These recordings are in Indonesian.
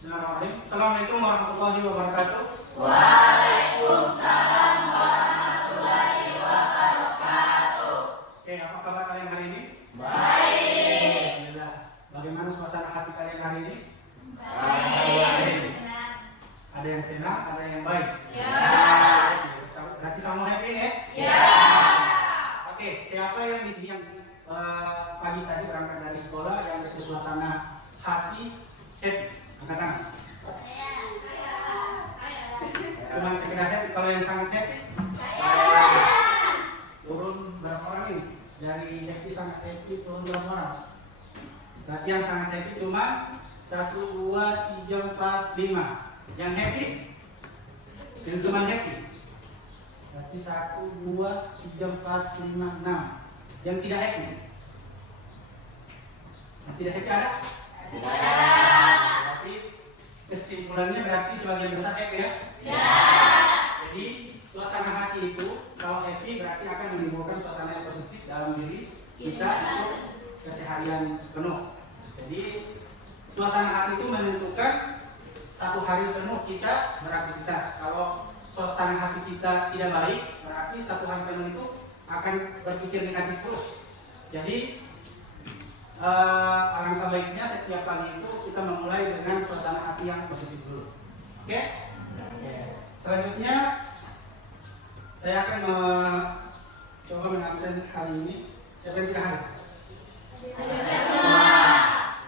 Bismillahirrahmanirrahim. Assalamualaikum warahmatullahi wabarakatuh. Waalaikumsalam warahmatullahi wabarakatuh. Oke, apa kabar kalian hari ini? Baik. Alhamdulillah. Bagaimana suasana hati kalian hari ini? Baik. Ada yang senang, ada yang baik. Ya. Berarti sama happy ya? Ya. Oke, siapa yang di sini yang pagi tadi berangkat dari sekolah yang bersuasana hati happy? Angkat tangan. Cuma sekedar happy. Kalau yang sangat happy? Turun berapa orang ini? Dari happy sangat happy turun berapa orang? Berarti yang sangat happy cuma 1, 2, 3, 4, 5. Yang happy? Yang cuma happy. Berarti 1, 2, 3, 4, 5, 6. Yang tidak happy? Yang tidak happy ada? Berarti kesimpulannya berarti sebagian besar happy ya? Ya. Jadi suasana hati itu kalau happy berarti akan menimbulkan suasana yang positif dalam diri kita untuk keseharian penuh. Jadi suasana hati itu menentukan satu hari penuh kita beraktivitas. Kalau suasana hati kita tidak baik, berarti satu hari penuh itu akan berpikir negatif terus. Jadi alangkah baiknya setiap pagi itu kita memulai dengan suasana hati yang positif dulu. Oke? Selanjutnya saya akan coba mengabsen hari ini. Siapa yang tidak hadir?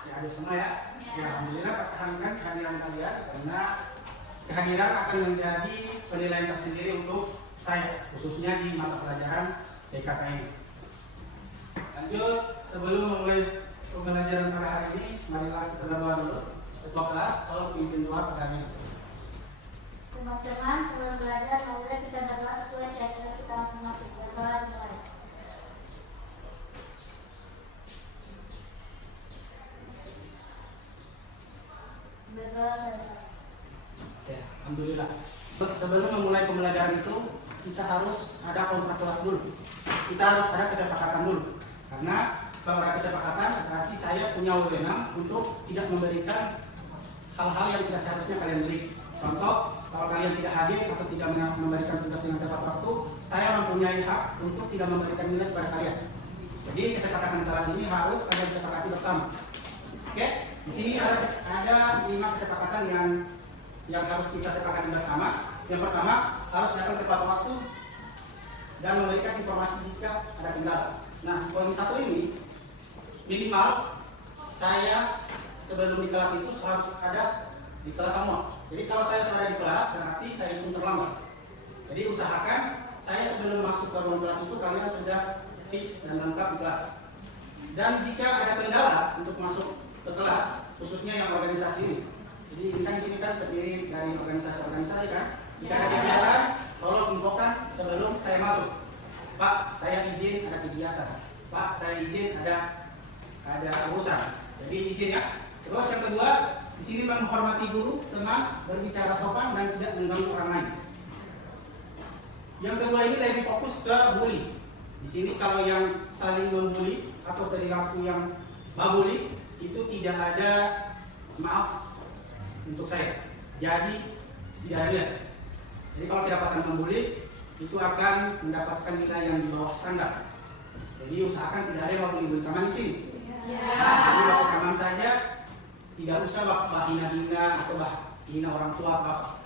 Ya, ada semua ya. Ya, alhamdulillah pertahankan kehadiran kalian karena kehadiran akan menjadi penilaian tersendiri untuk saya, khususnya di mata pelajaran PKK ini. Lanjut, sebelum memulai pembelajaran pada hari ini, marilah kita berdoa dulu. Ketua kelas, tolong pimpin doa pada hari ini. Teman-teman, sebelum belajar, marilah kita berdoa sesuai keyakinan kita masing-masing. Berdoa dimulai. Berdoa selesai. Ya, alhamdulillah. Sebelum memulai pembelajaran itu, kita harus ada kontrak kelas dulu. Kita harus ada kesepakatan dulu. Karena kalau ada kesepakatan, berarti saya punya wewenang untuk tidak memberikan hal-hal yang tidak seharusnya kalian miliki. Contoh, kalau kalian tidak hadir atau tidak memberikan tugas dengan tepat waktu, saya mempunyai hak untuk tidak memberikan nilai kepada kalian. Jadi kesepakatan kelas ini harus ada disepakati bersama. Oke? Di sini ada 5 kesepakatan yang harus kita sepakati bersama. Yang pertama, harus datang tepat waktu dan memberikan informasi jika ada kendala. Nah, poin 1 ini minimal saya sebelum di kelas itu harus ada di kelas semua. Jadi kalau saya sudah di kelas berarti saya hitung terlambat. Jadi usahakan saya sebelum masuk ke ruang kelas itu kalian sudah fix dan lengkap di kelas. Dan jika ada kendala untuk masuk ke kelas, khususnya yang organisasi ini. Jadi ini kan di sini kan terdiri dari organisasi-organisasi kan. Jika ada kegiatan, tolong infokan sebelum saya masuk. Pak, saya izin ada kegiatan. Pak, saya izin ada urusan. Jadi izin ya. Terus yang kedua, di sini menghormati guru dengan berbicara sopan dan tidak mengganggu orang lain. Yang kedua ini lebih fokus ke bully. Di sini kalau yang saling membuli atau perilaku yang membuli itu tidak ada maaf untuk saya. Jadi tidak ada. Jadi kalau kedapatan membuli itu akan mendapatkan nilai yang di bawah standar. Jadi usahakan tidak ada yang membuli taman di sini. Jadi waktu taman saja tidak usah hina-hina atau hina orang tua apa.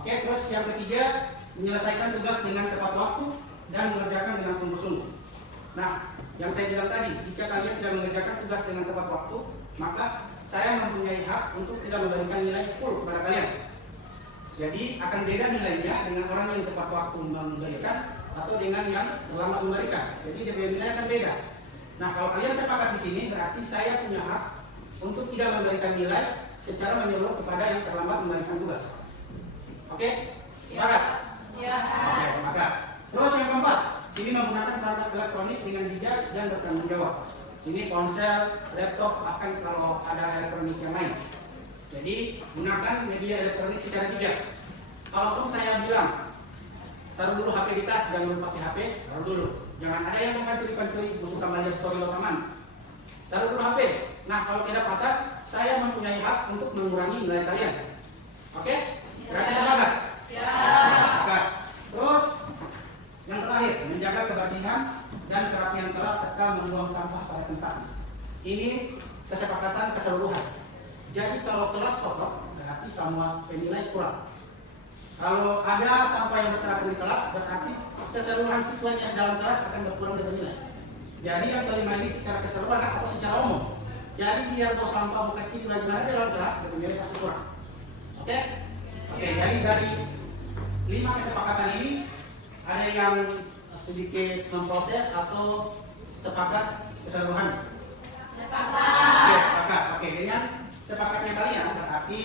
Oke, terus yang ketiga menyelesaikan tugas dengan tepat waktu dan mengerjakan dengan sungguh-sungguh. Nah, yang saya bilang tadi, jika kalian tidak mengerjakan tugas dengan tepat waktu, maka saya mempunyai hak untuk tidak memberikan nilai full kepada kalian. Jadi akan beda nilainya dengan orang yang tepat waktu memberikan atau dengan yang terlambat memberikan. Jadi nilainya akan beda. Nah, kalau kalian sepakat di sini berarti saya punya hak untuk tidak memberikan nilai secara menyeluruh kepada yang terlambat memberikan tugas. Oke? Sepakat? Ya. Oke, sepakat. Terus yang keempat, sini menggunakan perangkat elektronik dengan bijak dan bertanggung jawab. Sini ponsel, laptop, bahkan kalau ada elektronik yang lain. Jadi gunakan media elektronik secara bijak. Kalaupun saya bilang taruh dulu HP di tas, jangan lupa pakai HP, taruh dulu. Jangan ada yang mencuri-curi musuh kembali story lo teman. Taruh dulu HP. Nah, kalau tidak patah, saya mempunyai hak untuk mengurangi nilai kalian. Oke? Berarti sepakat? Ya. Sepakat. Terus yang terakhir, menjaga kebersihan dan kerapian kelas serta membuang sampah pada tempat. Ini kesepakatan keseluruhan. Jadi kalau kelas kotor, berarti semua penilai kurang. Kalau ada sampah yang berserakan di kelas, berarti keseluruhan siswa yang dalam kelas akan berkurang dari nilai. Jadi yang kelima ini secara keseluruhan atau secara umum. Jadi biar mau sampah bukan kecil gimana dalam kelas, nilai pasti kurang. Oke? Oke, jadi dari 5 kesepakatan ini ada yang sedikit memprotes atau sepakat keseluruhan? Sepakat. Oke, sepakat. Oke, dengan sepakatnya kalian berarti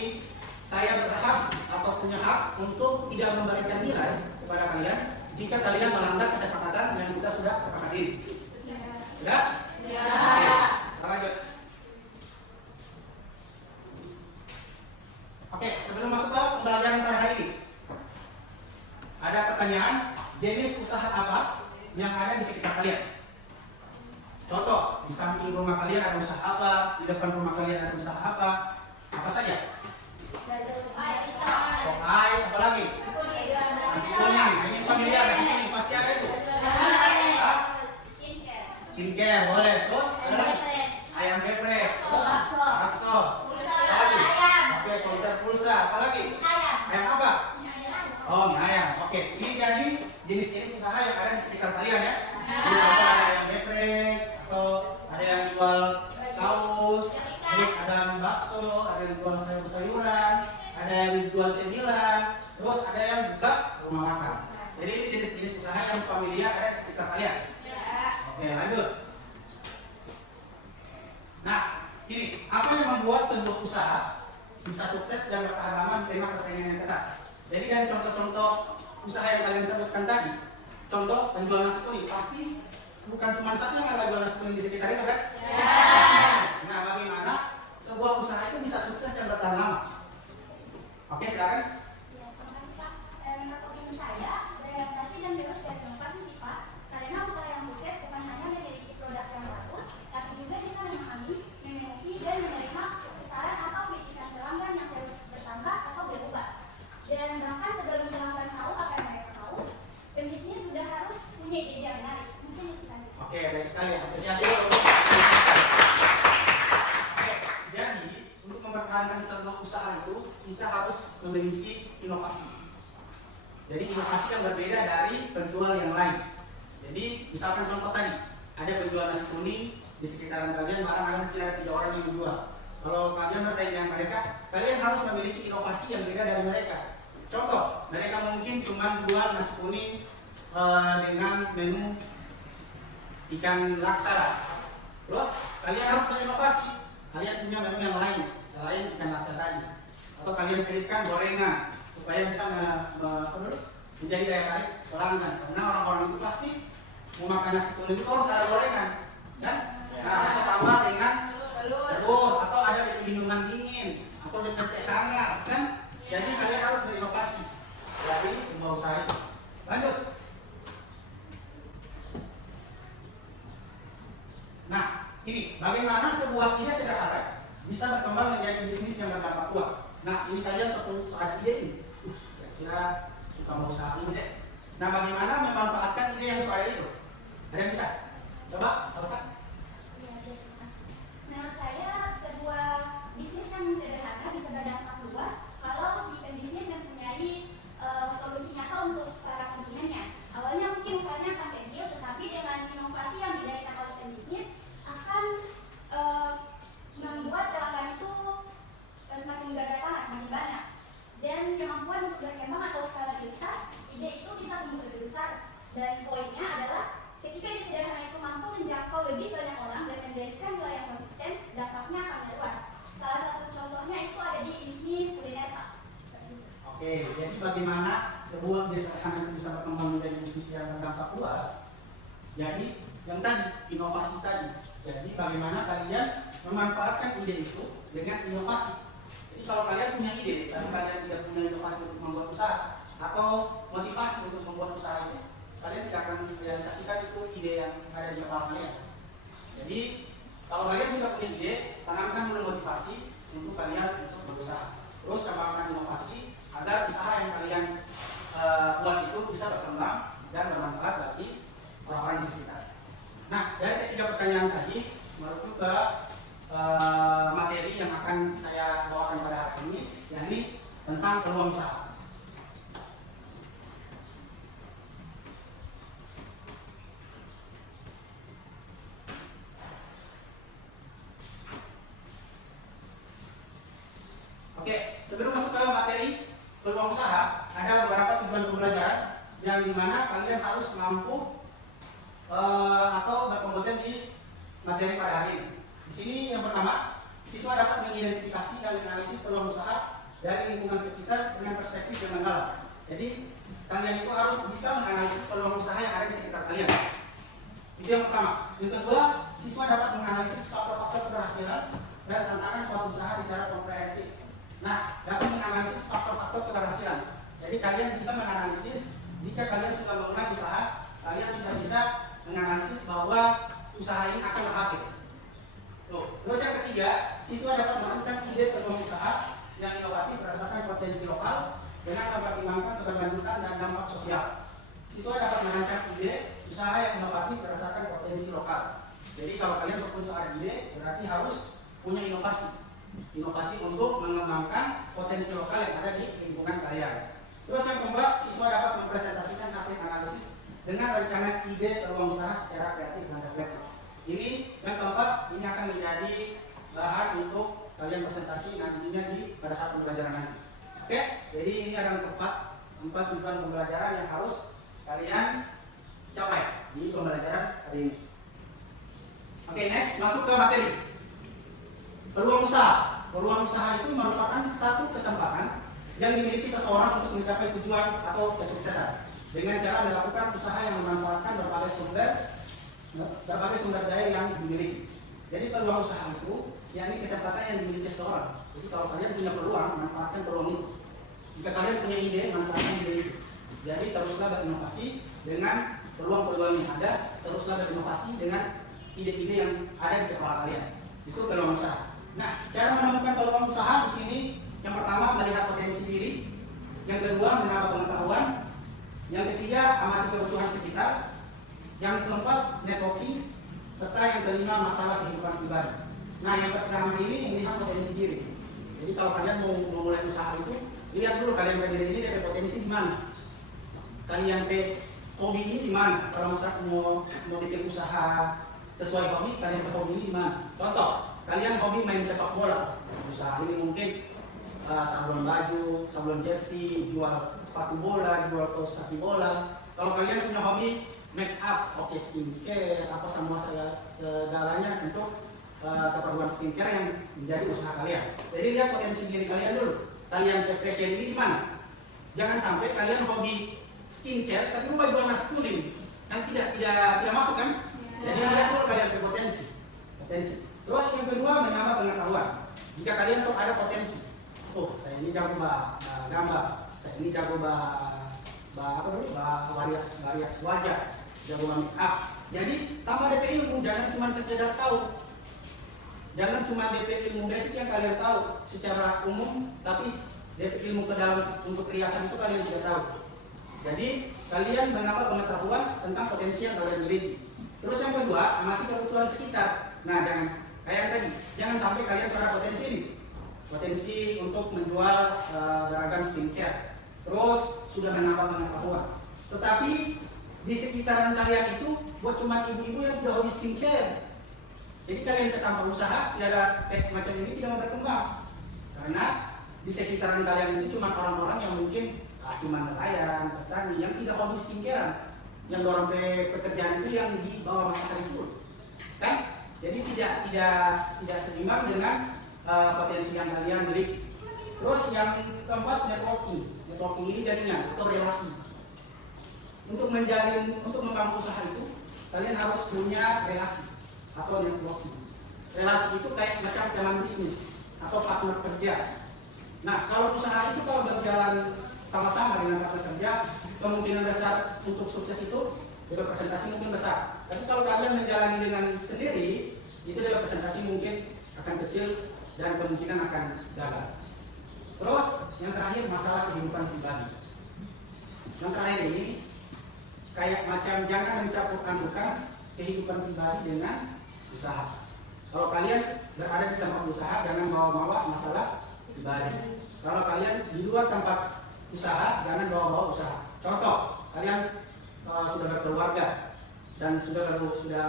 saya berhak atau punya hak untuk tidak memberikan nilai kepada kalian jika kalian melanggar kesepakatan yang kita sudah sepakati. Sudah? Ya. Oke, lanjut. Oke, sebelum masuk ke pembelajaran pada hari ini, ada pertanyaan, jenis usaha apa yang ada di sekitar kalian? Contoh, di samping rumah kalian ada usaha apa, di depan rumah kalian ada usaha apa saja? Ais, apa lagi? Nasi kuning, ini familiar, nasi kuning pasti ada itu. Hah? Skincare, boleh. Terus ada lagi? Ayam geprek, bakso, apa lagi? Oke, konter pulsa, apa lagi? Ayam apa? Oh, mie ayam. Oke, ini jadi jenis-jenis usaha yang ada di sekitar kalian ya. Jadi contoh ada ayam geprek, atau ada yang jual kaos, terus ada yang bakso, ada yang jual sayur-sayuran, ada yang jual cemilan, terus ada yang buka rumah makan. Jadi ini jenis-jenis usaha yang familiar ada di sekitar kalian. Oke, lanjut. Nah, ini apa yang membuat sebuah usaha bisa sukses dan bertahan lama di tengah persaingan yang ketat? Jadi dari contoh-contoh usaha yang kalian sebutkan tadi, contoh penjual nasi kuning pasti bukan cuma satu yang ada jual nasi kuning di sekitar itu kan? Ya. Nah, bagaimana sebuah usaha itu bisa sukses dan bertahan lama? Oke, silakan. Ya, terima kasih Pak. Menurut opini saya, beradaptasi dan terus berinovasi sih Pak. Karena usaha yang sukses bukan hanya memiliki produk yang bagus, tapi juga bisa memahami, memenuhi, dan menerima kesalahan atau kritikan pelanggan yang terus bertambah atau berubah. Dan bahkan sebelum pelanggan tahu apa yang mereka mau, pembisnis sudah harus punya ide yang menarik. Mungkin itu saja. Oke, baik sekali. Apresiasi. Oke, jadi untuk mempertahankan sebuah usaha itu kita harus memiliki inovasi. Jadi inovasi yang berbeda dari penjual yang lain. Jadi misalkan contoh tadi, ada penjual nasi kuning di sekitaran kalian, barang-barang mungkin ada 3 orang yang menjual. Kalau kalian bersaing dengan mereka, kalian harus memiliki inovasi yang beda dari mereka. Contoh, mereka mungkin cuma jual nasi kuning dengan menu ikan laksara. Terus kalian harus berinovasi. Kalian punya menu yang lain selain ikan laksara tadi. Atau kalian selipkan gorengan supaya bisa menjadi daya tarik pelanggan. Karena orang-orang itu pasti mau makan nasi kuning itu harus ada gorengan, kan? Nah, ditambah dengan telur atau ada minuman dingin atau dengan teh hangat, kan? Jadi kalian harus berinovasi dari sebuah usaha itu. Lanjut. Nah, ini bagaimana sebuah ide sederhana bisa berkembang menjadi bisnis yang berdampak luas. Nah, ini kalian soal ide ini. Kira-kira suka mau usaha ini deh. Nah, bagaimana memanfaatkan ide yang soal itu? Ada yang bisa? Coba, Elsa. Ya, terima kasih. Menurut saya, sebuah bisnis yang sederhana bisa berdampak luas kalau si pembisnis mempunyai solusi nyata untuk para konsumennya. Awalnya mungkin usahanya akan kecil, tetapi dengan inovasi yang didarikan oleh pembisnis akan membuat pelanggan itu semakin berdatangan, semakin banyak. Dan kemampuan untuk berkembang atau skalabilitas, ide itu bisa tumbuh lebih besar. Dan poinnya adalah ketika ide sederhana itu mampu menjangkau lebih banyak orang dan mendirikan nilai yang konsisten, dampaknya akan luas. Salah satu contohnya itu ada di bisnis kuliner Pak. Oke, jadi bagaimana sebuah ide sederhana itu bisa berkembang menjadi bisnis yang berdampak luas? Jadi yang tadi, inovasi tadi. Jadi bagaimana kalian memanfaatkan ide itu dengan inovasi. Jadi kalau kalian punya ide, tapi kalian tidak punya inovasi untuk membuat usaha atau motivasi untuk membuat usaha itu, kalian tidak akan merealisasikan itu ide yang ada di kepala kalian. Jadi kalau kalian sudah punya ide, tanamkan dulu motivasi, kalian untuk berusaha. Terus kembangkan inovasi agar usaha yang kalian buat itu bisa berkembang dan bermanfaat bagi orang-orang di sekitar. Nah, dari ketiga pertanyaan tadi merujuk ke materi yang akan saya bawakan pada hari ini, yakni tentang peluang usaha. Oke, sebelum masuk ke materi peluang usaha, ada beberapa tujuan pembelajaran yang dimana kalian harus mampu atau berkompeten di materi pada hari ini. Di sini yang pertama, siswa dapat mengidentifikasi dan menganalisis peluang usaha dari lingkungan sekitar dengan perspektif yang mendalam. Jadi kalian itu harus bisa menganalisis peluang usaha yang ada di sekitar kalian. Itu yang pertama. Yang kedua, siswa dapat menganalisis faktor-faktor keberhasilan dan tantangan suatu usaha secara komprehensif. Nah, dapat menganalisis faktor-faktor keberhasilan. Jadi kalian bisa menganalisis jika kalian sudah memulai usaha, kalian sudah bisa menganalisis bahwa usaha ini akan berhasil. Terus yang ketiga, siswa dapat merancang ide peluang usaha yang inovatif berdasarkan potensi lokal dengan mempertimbangkan keberlanjutan dan dampak sosial. Siswa dapat merancang ide usaha yang inovatif berdasarkan potensi lokal. Jadi kalau kalian sudah punya ide, berarti harus punya inovasi. Inovasi untuk mengembangkan potensi lokal yang ada di lingkungan kalian. Terus yang keempat, siswa dapat mempresentasikan hasil analisis dengan rancangan ide peluang usaha secara kreatif dan reflektif. Ini yang keempat, ini akan menjadi bahan untuk kalian presentasi nantinya pada saat pembelajaran nanti. Oke, jadi ini ada empat tujuan pembelajaran yang harus kalian capai di pembelajaran hari ini. Oke, next masuk ke materi. Peluang usaha. Peluang usaha itu merupakan satu kesempatan yang dimiliki seseorang untuk mencapai tujuan atau kesuksesan dengan cara melakukan usaha yang memanfaatkan berbagai sumber daya yang dimiliki. Jadi peluang usaha itu yakni kesempatan yang dimiliki seseorang. Jadi kalau kalian punya peluang, manfaatkan peluang itu. Jika kalian punya ide, manfaatkan ide itu. Jadi teruslah berinovasi dengan peluang-peluang yang ada, teruslah berinovasi dengan ide-ide yang ada di kepala kalian. Itu peluang usaha. Nah, cara menemukan peluang usaha di sini yang pertama melihat potensi diri, yang kedua menambah pengetahuan, yang ketiga amati kebutuhan sekitar, yang keempat networking, serta yang kelima masalah kehidupan pribadi. Nah, yang pertama ini melihat potensi diri. Jadi kalau kalian mau memulai usaha itu, lihat dulu kalian berdiri ini ada potensi di mana. Kalian hobi ini di mana? Kalau mau bikin usaha sesuai hobi, kalian hobi ini di mana? Contoh, kalian hobi main sepak bola, usaha ini mungkin sablon baju, sablon jersey, jual sepatu bola, jual kaos kaki bola. Kalau kalian punya hobi make up, oke, skincare, apa semua segalanya untuk keperluan skincare yang menjadi usaha kalian. Jadi lihat potensi diri kalian dulu. Kalian passion ini di mana? Jangan sampai kalian hobi skincare tapi lupa jual nasi kuning, kan tidak masuk kan? Jadi lihat dulu kalian berpotensi. Terus yang kedua menambah pengetahuan. Jika kalian ada potensi, saya ini jago gambar, saya ini jago varias wajah, jago make up. Jadi tambah DP ilmu, jangan cuma sekedar tahu. Jangan cuma DP ilmu basic yang kalian tahu secara umum, tapi DP ilmu ke dalam untuk riasan itu kalian sudah tahu. Jadi kalian menambah pengetahuan tentang potensi yang kalian miliki. Terus yang kedua, amati kebutuhan sekitar. Nah, jangan sampai kalian sudah potensi ini. Potensi untuk menjual beragam skincare. Terus sudah menambah pengetahuan. Tetapi di sekitaran kalian itu buat cuma ibu-ibu yang tidak hobi skincare. Jadi kalian tanpa usaha tidak ada macam ini tidak berkembang. Karena di sekitaran kalian itu cuma orang-orang yang mungkin cuma nelayan, petani yang tidak hobi skincare. Yang dorong pekerjaan itu yang di bawah matahari full. Kan? Jadi tidak seimbang dengan potensi yang kalian miliki. Terus yang keempat networking. Networking ini jaringan atau relasi. Untuk membangun usaha itu kalian harus punya relasi atau networking. Relasi itu kayak macam teman bisnis atau partner kerja. Nah, kalau usaha itu kalau berjalan sama-sama dengan partner kerja, kemungkinan besar untuk sukses itu representasi mungkin besar. Tapi kalau kalian menjalani dengan sendiri, itu representasi mungkin akan kecil dan kemungkinan akan gagal. Terus yang terakhir masalah kehidupan pribadi. Yang terakhir ini kayak macam jangan mencampur adukan kehidupan pribadi dengan usaha. Kalau kalian berada di tempat usaha, jangan bawa-bawa masalah pribadi. Kalau kalian di luar tempat usaha, jangan bawa-bawa usaha. Contoh, kalian sudah berkeluarga dan sudah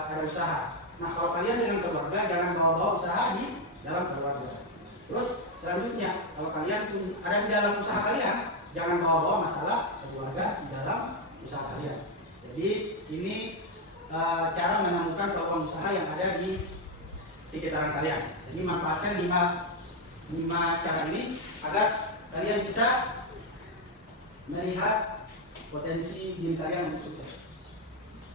ada usaha. Nah, kalau kalian dengan keluarga, jangan bawa-bawa usaha di dalam keluarga. Terus selanjutnya, kalau kalian ada di dalam usaha kalian, jangan bawa-bawa masalah keluarga di dalam usaha kalian. Jadi ini cara menemukan peluang usaha yang ada di sekitaran kalian. Jadi manfaatkan 5 cara ini agar kalian bisa melihat potensi diri kalian untuk sukses.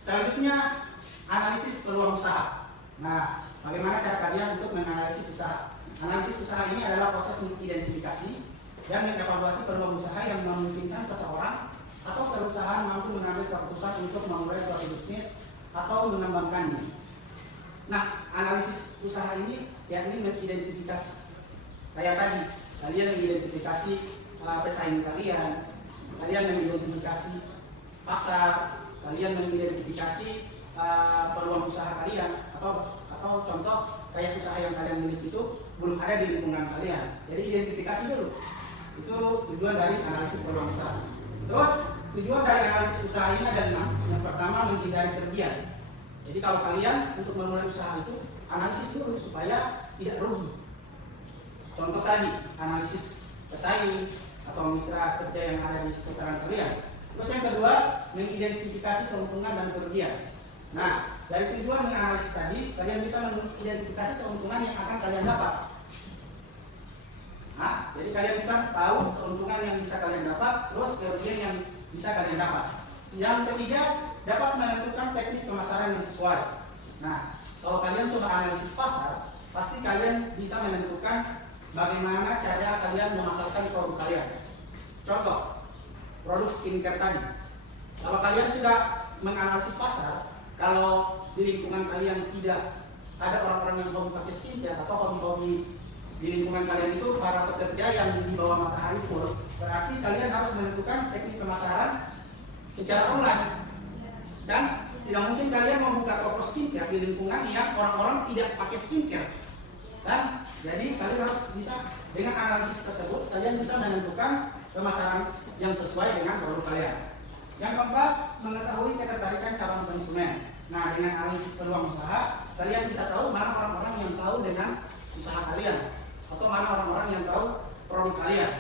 Selanjutnya, analisis peluang usaha. Nah, bagaimana cara kalian untuk menganalisis usaha? Analisis usaha ini adalah proses mengidentifikasi dan mengevaluasi peluang usaha yang memungkinkan seseorang atau perusahaan mampu mengambil keputusan untuk memulai suatu bisnis atau mengembangkannya. Nah, analisis usaha ini yakni mengidentifikasi. Kayak tadi, kalian mengidentifikasi pesaing kalian mengidentifikasi pasar, kalian mengidentifikasi peluang usaha kalian, atau contoh kayak usaha yang kalian miliki itu belum ada di lingkungan kalian. Jadi identifikasi dulu. Itu tujuan dari analisis peluang usaha. Terus tujuan dari analisis usaha ini ada 6. Yang pertama, menghindari kerugian. Jadi kalau kalian untuk memulai usaha itu analisis dulu supaya tidak rugi. Contoh tadi, analisis pesaing atau mitra kerja yang ada di sekitaran kalian. Terus yang kedua, mengidentifikasi keuntungan dan kerugian. Nah, dari tujuan menganalisis tadi, kalian bisa mengidentifikasi keuntungan yang akan kalian dapat. Nah, jadi kalian bisa tahu keuntungan yang bisa kalian dapat, terus kerugian yang bisa kalian dapat. Yang ketiga, dapat menentukan teknik pemasaran yang sesuai. Nah, kalau kalian sudah analisis pasar, pasti kalian bisa menentukan bagaimana cara kalian memasarkan produk kalian. Contoh, produk skincare tadi. Kalau kalian sudah menganalisis pasar, kalau di lingkungan kalian tidak ada orang-orang yang hobi pakai skincare atau hobi-hobi di lingkungan kalian itu para pekerja yang di bawah matahari full, berarti kalian harus menentukan teknik pemasaran secara online. Dan tidak mungkin kalian membuka toko skincare di lingkungan yang orang-orang tidak pakai skincare. Dan jadi kalian harus bisa dengan analisis tersebut kalian bisa menentukan pemasaran yang sesuai dengan produk kalian. Yang keempat, mengetahui ketertarikan calon konsumen. Nah, dengan analisis peluang usaha, kalian bisa tahu mana orang-orang yang tahu dengan usaha kalian atau mana orang-orang yang tahu produk kalian.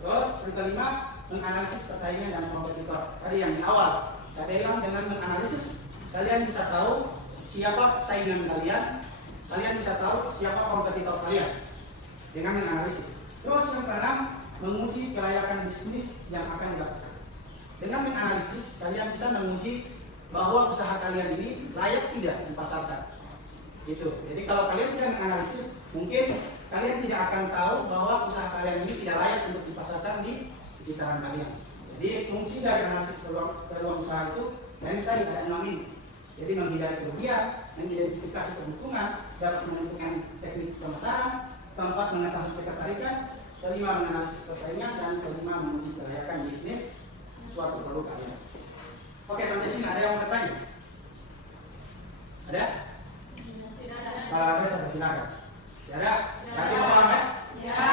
Terus yang kelima, menganalisis persaingan dan kompetitor. Tadi yang di awal saya bilang dengan menganalisis kalian bisa tahu siapa saingan kalian, kalian bisa tahu siapa kompetitor kalian dengan menganalisis. Terus yang keenam, menguji kelayakan bisnis yang akan dilakukan. Dengan menganalisis, kalian bisa menguji bahwa usaha kalian ini layak tidak dipasarkan. Gitu. Jadi kalau kalian tidak menganalisis, mungkin kalian tidak akan tahu bahwa usaha kalian ini tidak layak untuk dipasarkan di sekitaran kalian. Jadi fungsi dari analisis peluang usaha itu, yang tadi ada 6 ini. Jadi menghindari kerugian, mengidentifikasi keuntungan, dapat menentukan teknik pemasaran, keempat mengetahui ketertarikan, kelima menganalisis persaingan, dan kelima menguji kelayakan bisnis suatu produk kalian. Oke, sampai sini ada yang mau bertanya? Ada? Tidak ada. Kalau ada, saya persilakan. Tidak ada? Berarti paham ya? Ya.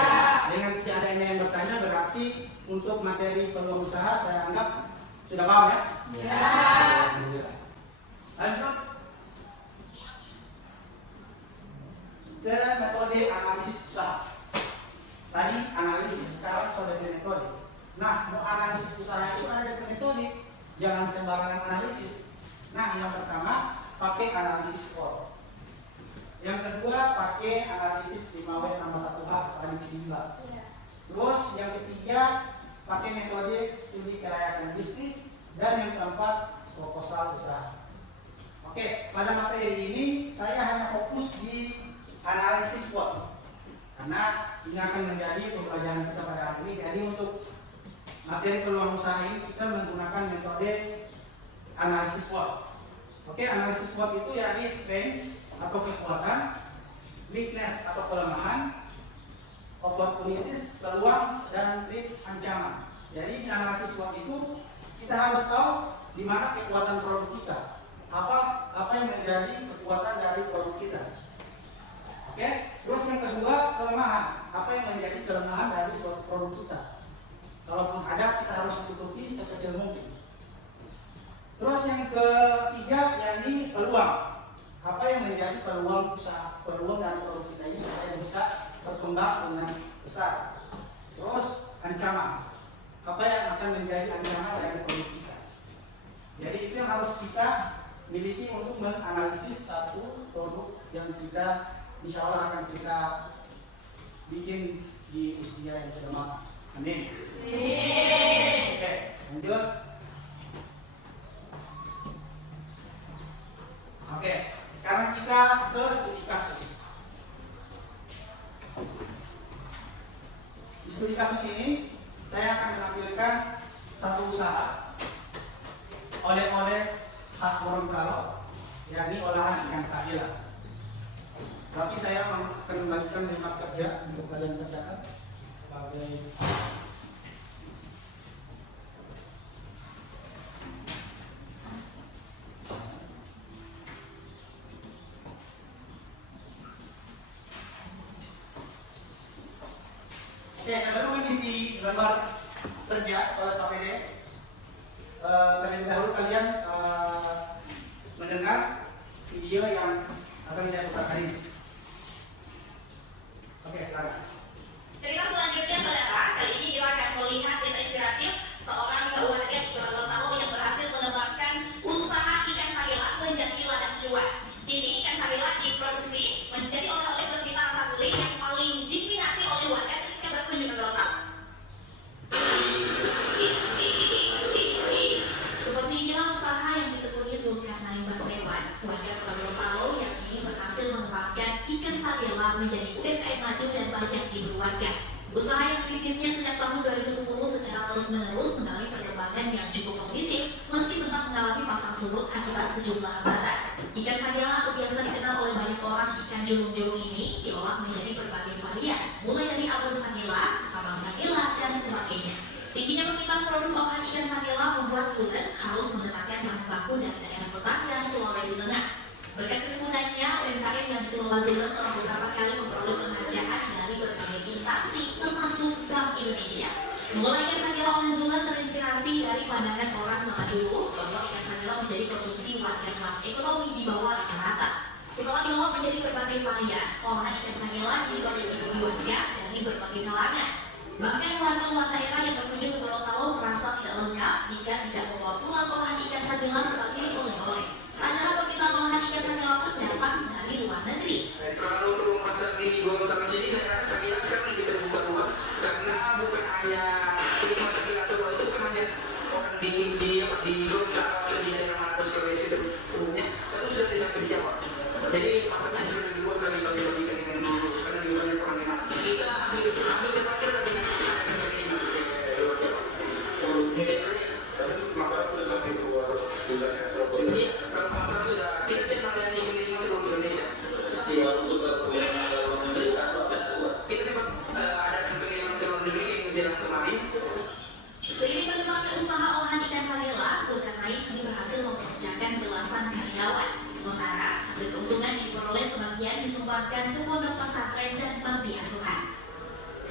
Dengan tidak adanya yang bertanya berarti untuk materi peluang usaha saya anggap sudah paham ya? Ya. Alhamdulillah. Lanjut ke metode analisis usaha. Tadi analisis, sekarang sudah ada metode. Nah, mau analisis usaha itu ada metode, jangan sembarangan analisis. Nah, yang pertama pakai analisis SWOT. Yang kedua pakai analisis 5W tambah 1H prediksi 2. Terus yang ketiga pakai metode studi kelayakan bisnis, dan yang keempat proposal usaha. Oke, pada materi ini saya hanya fokus di analisis SWOT karena ini akan menjadi pembelajaran kita pada hari ini. Jadi untuk materi peluang usaha ini kita menggunakan metode analisis SWOT. Oke, analisis SWOT itu yakni strength atau kekuatan, weakness atau kelemahan, opportunities, peluang, dan risks, ancaman. Jadi di analisis SWOT itu kita harus tahu di mana kekuatan produk kita, apa yang menjadi kekuatan dari produk kita. Oke, terus yang kedua kelemahan, apa yang menjadi kelemahan dari suatu produk kita. Kalaupun ada, kita harus tutupi sekecil mungkin. Terus yang ketiga yakni peluang, apa yang menjadi peluang usaha, peluang dari produk kita ini supaya bisa berkembang dengan besar. Terus ancaman, apa yang akan menjadi ancaman dari produk kita. Jadi itu yang harus kita miliki untuk menganalisis satu produk yang kita insya Allah akan kita bikin di usia yang sudah matang. Amin. Oke, lanjut. Oke, sekarang kita ke studi kasus. Di studi kasus ini saya akan menampilkan satu usaha oleh-oleh khas Gorontalo, yakni olahan ikan sagila. Tapi saya akan membagikan 5 kerja untuk kalian kerjakan sebagai Oke, sebelum mengisi lembar kerja oleh KPD, terlebih dahulu kalian mendengar video yang akan saya putar hari ini. Oke, silakan. Cerita selanjutnya saudara, kali ini kita akan melihat kisah inspiratif seorang warga di Kota Gorontalo yang berhasil mengembangkan usaha ikan sagila menjadi ladang cuan. Kini ikan sagila diproduksi menjadi oleh-oleh bercita rasa gurih yang paling diminati oleh warga ketika berkunjung ke Gorontalo. Seperti inilah usaha yang ditekuni Zulkarnain Basrewan, warga Kota Gorontalo yang kini berhasil mengembangkan ikan sagila menjadi UMKM maju dan banyak diburu warga. Usaha yang dirintisnya sejak tahun 2010 secara terus-menerus mengalami perkembangan yang cukup positif meski sempat mengalami pasang surut akibat sejumlah hambatan. Ikan sagila atau biasa dikenal oleh banyak orang ikan julung-julung ini diolah menjadi berbagai varian, mulai dari abon sagila, sambal sagila, dan sebagainya. Tingginya permintaan produk olahan ikan sagila membuat Zulen harus mendatangkan bahan baku dari daerah tetangga Sulawesi Tengah. Berkat ketekunannya, UMKM yang dikelola Zulen telah beberapa kali memperoleh penghargaan dari berbagai instansi, termasuk Bank Indonesia. Mengolah ikan sagila oleh Zulen terinspirasi dari pandangan orang zaman dulu bahwa ikan sagila menjadi konsumsi warga kelas ekonomi di bawah rata-rata. Setelah diolah menjadi berbagai varian, olahan ikan sagila kini banyak dibuat warga dari berbagai kalangan. Bahkan warga luar daerah yang berkunjung ke Gorontalo merasa tidak lengkap jika tidak membawa pulang olahan ikan sagila sebagai oleh-oleh. Tak jarang permintaan olahan ikan sagila pun datang dari luar negeri. Kalau untuk pasar di Gorontalo sini saya rasa sagila sekarang lebih terbuka luas karena bukan hanya penikmat sagila tua itu kan hanya orang di Gorontalo atau di daerah mana Sulawesi umumnya, tapi sudah di sampai di Jawa. Jadi pasarnya sudah lebih luas lagi kalau dibandingkan dengan dulu karena di banyak orang yang kita ambil terpakir lagi luar Jawa. Masalah sudah sampai keluar bulan ya. Iya, kalau pasar sudah kita sih melayani keliling seluruh Indonesia. Iya, untuk yang luar negeri kan Kita sempat ada pengiriman ke luar negeri yang menjelang kemarin. Seiring berkembangnya usaha olahan ikan sagila, Zulkarnain kini berhasil mempekerjakan belasan karyawan. Sementara hasil keuntungan yang diperoleh sebagian disumbangkan ke pondok pesantren dan panti asuhan.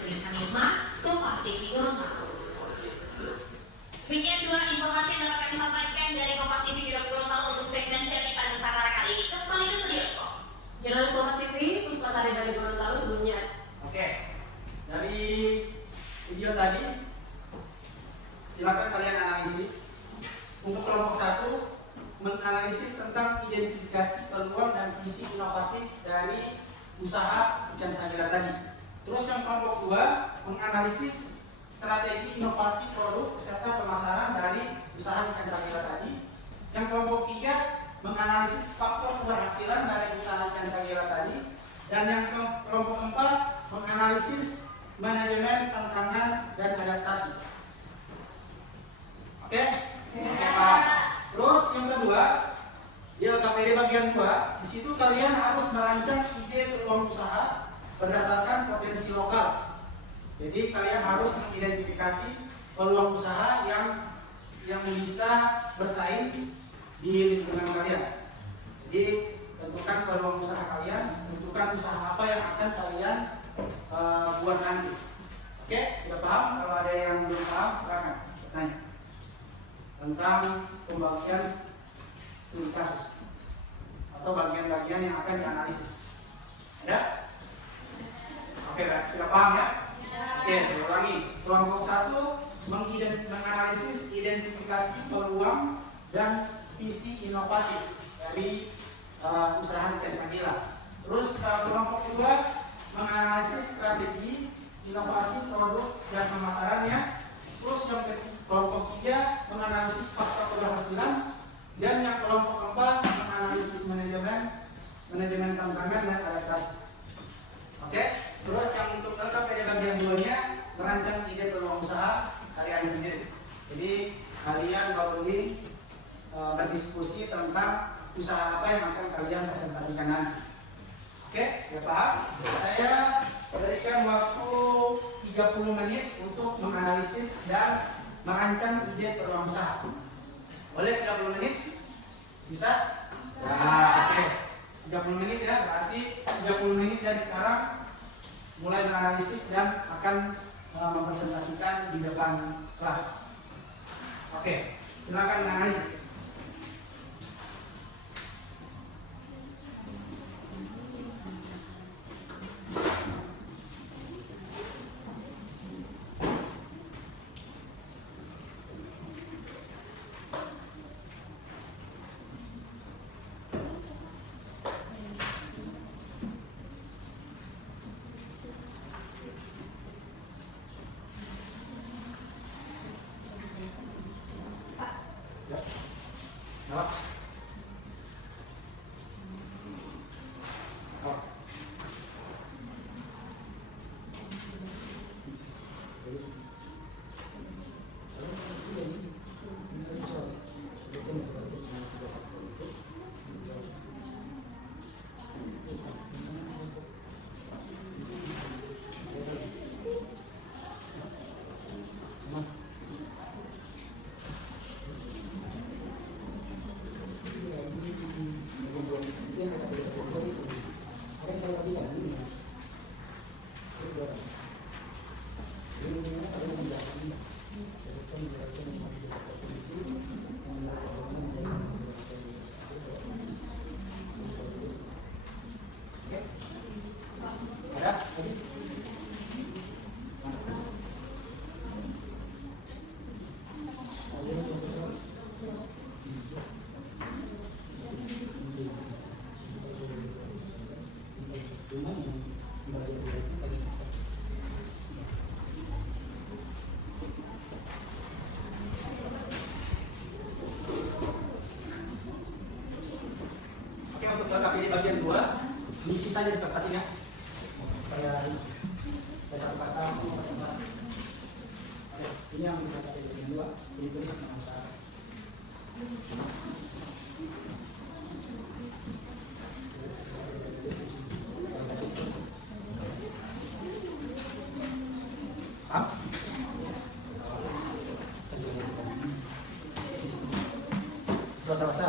Rizka Nisma, Kompas TV Gorontalo. Demikian 2 informasi yang dapat kami sampaikan dari Kompas TV Gorontalo untuk segmen cerita Nusantara kali ini. Kembali ke studio Eko. Jurnalis Kompas TV, Puspa Sari dari Gorontalo sebelumnya. Oke, dari video tadi silakan kalian analisis. Untuk kelompok 1 menganalisis tentang identifikasi peluang dan visi inovatif dari usaha ikan sagila tadi. Terus yang kelompok 2 menganalisis strategi inovasi produk serta pemasaran dari usaha ikan sagila tadi. Yang kelompok 3 menganalisis faktor keberhasilan dari usaha ikan sagila tadi. Dan yang kelompok 4 menganalisis manajemen tantangan dan adaptasi. Oke? Oke, Pak. Terus yang kedua, di LKPD bagian 2, di situ kalian harus merancang ide peluang usaha berdasarkan potensi lokal Jadi kalian harus mengidentifikasi peluang usaha yang bisa bersaing di lingkungan kalian. Jadi tentukan peluang usaha kalian, tentukan usaha apa yang akan kalian buat nanti. Oke, sudah paham? Kalau ada yang belum paham, silakan bertanya tentang pembagian studi kasus atau bagian-bagian yang akan dianalisis. Ada? Oke, sudah paham ya? Oke, saya ulangi. Kelompok 1 menganalisis identifikasi peluang dan visi inovatif dari usaha ikan Sanggila. Terus kelompok 2 menganalisis strategi inovasi produk dan pemasarannya. Terus yang kelompok 3 menganalisis faktor keberhasilan, dan yang kelompok 4 menganalisis manajemen tantangan dan adaptasi. Oke, terus yang untuk lengkap pada bagian 2-nya merancang ide peluang usaha kalian sendiri. Jadi kalian boleh berdiskusi tentang usaha apa yang akan kalian presentasikan nanti. Oke, ya paham? Saya berikan waktu 30 menit untuk menganalisis dan merancang ide peluang usaha. Boleh 30 menit? Bisa? Nah, oke. 30 menit ya, berarti 30 menit dari sekarang mulai menganalisis dan akan mempresentasikan di depan kelas. Oke, silakan menganalisis. Tapi di bagian 2 diisi saja di kertas ini ya. Saya satu kata semua masing-masing. Ini yang kita pakai di bagian 2, ini tulis nama usaha. Paham? Suasana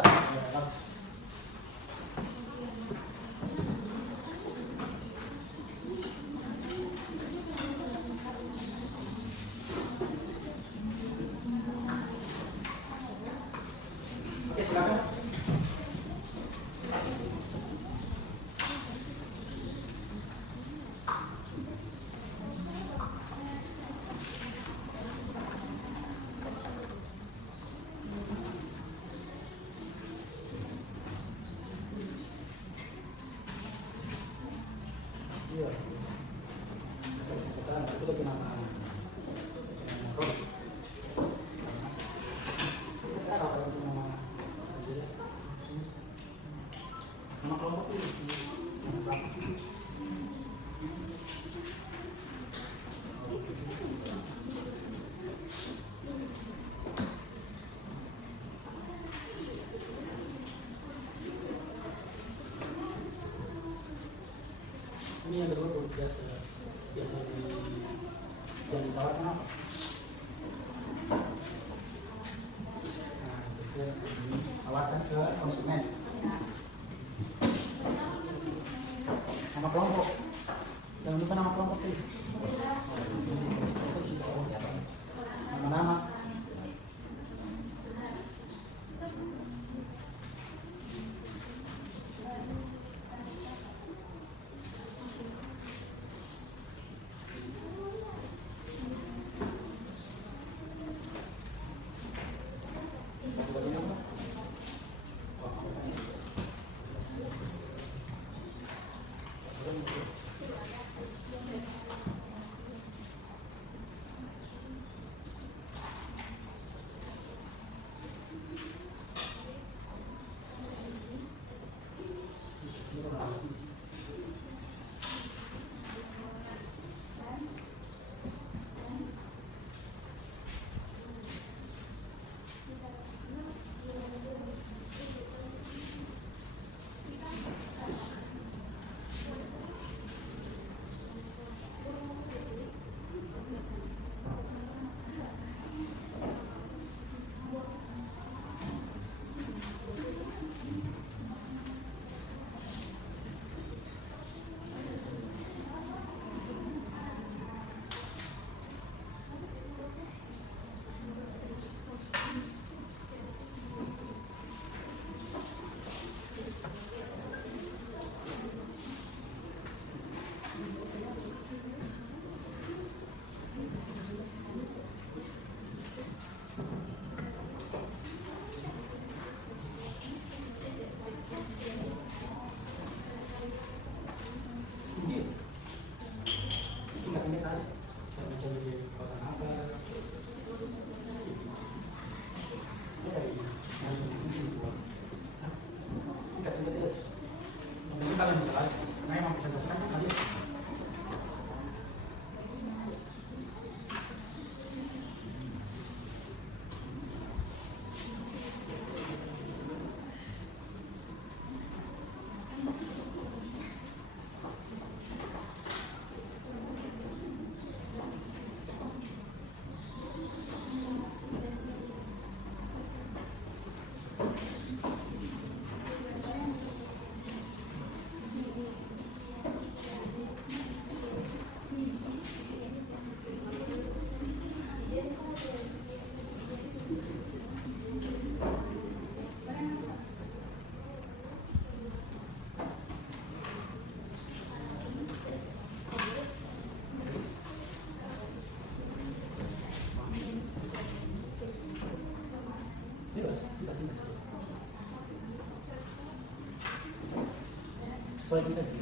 ini yang kedua biasa Yang ditawarkan apa? Nah, itu tawarkan ke konsumen. Nama kelompok. Jangan lupa nama kelompok, please. Nama-nama. Kalian bisa lihat, saya mau presentasikan tadi. Soal bisa sih.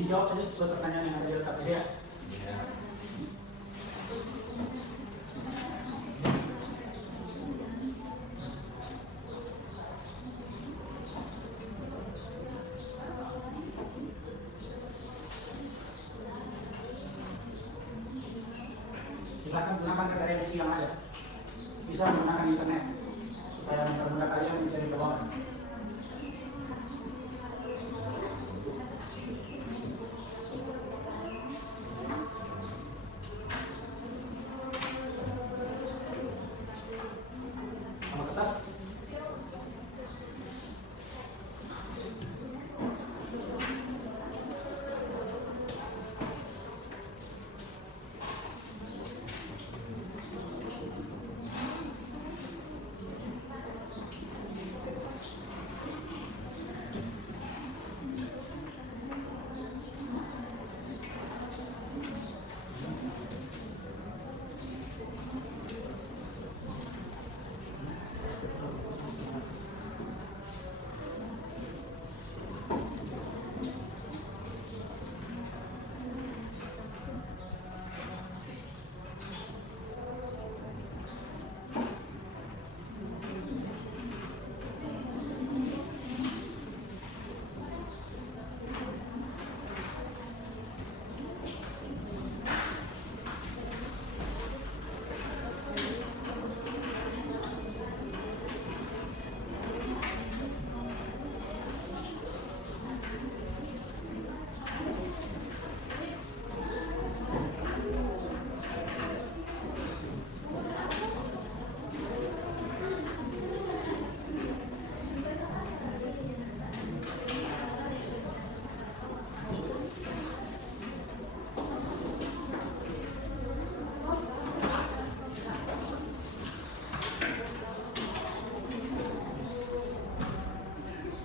Jadi jawab saja sesuai pertanyaan yang ada di LKPD ya. Silakan gunakan referensi yang ada. Bisa menggunakan internet supaya mempermudah kalian mencari jawaban. Sama kertas.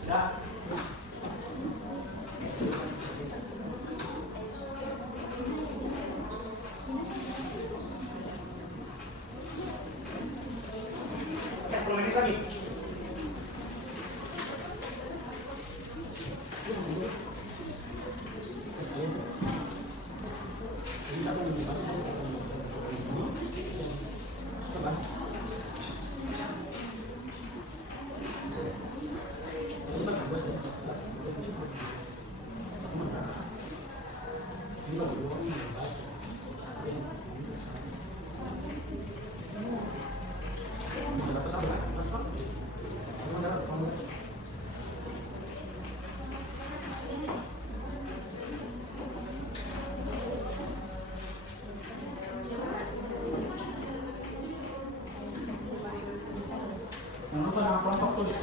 Ya. Oke, 10 menit lagi. Jangan lupa nama kelompok tulis.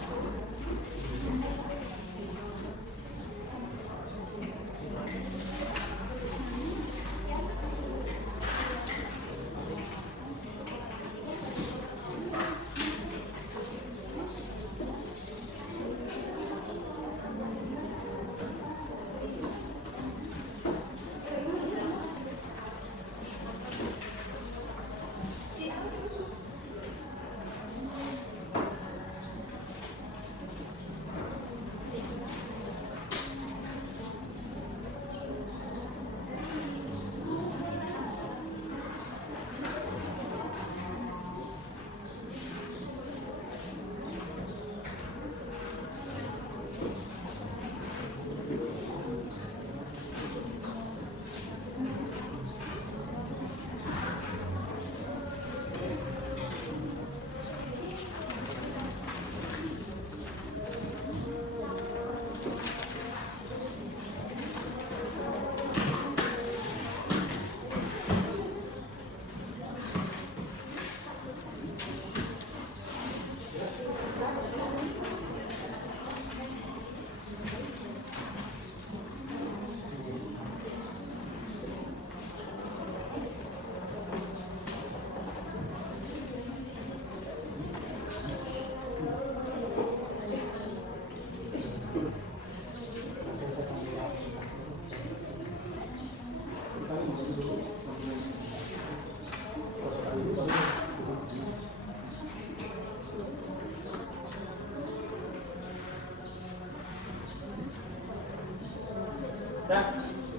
Ya.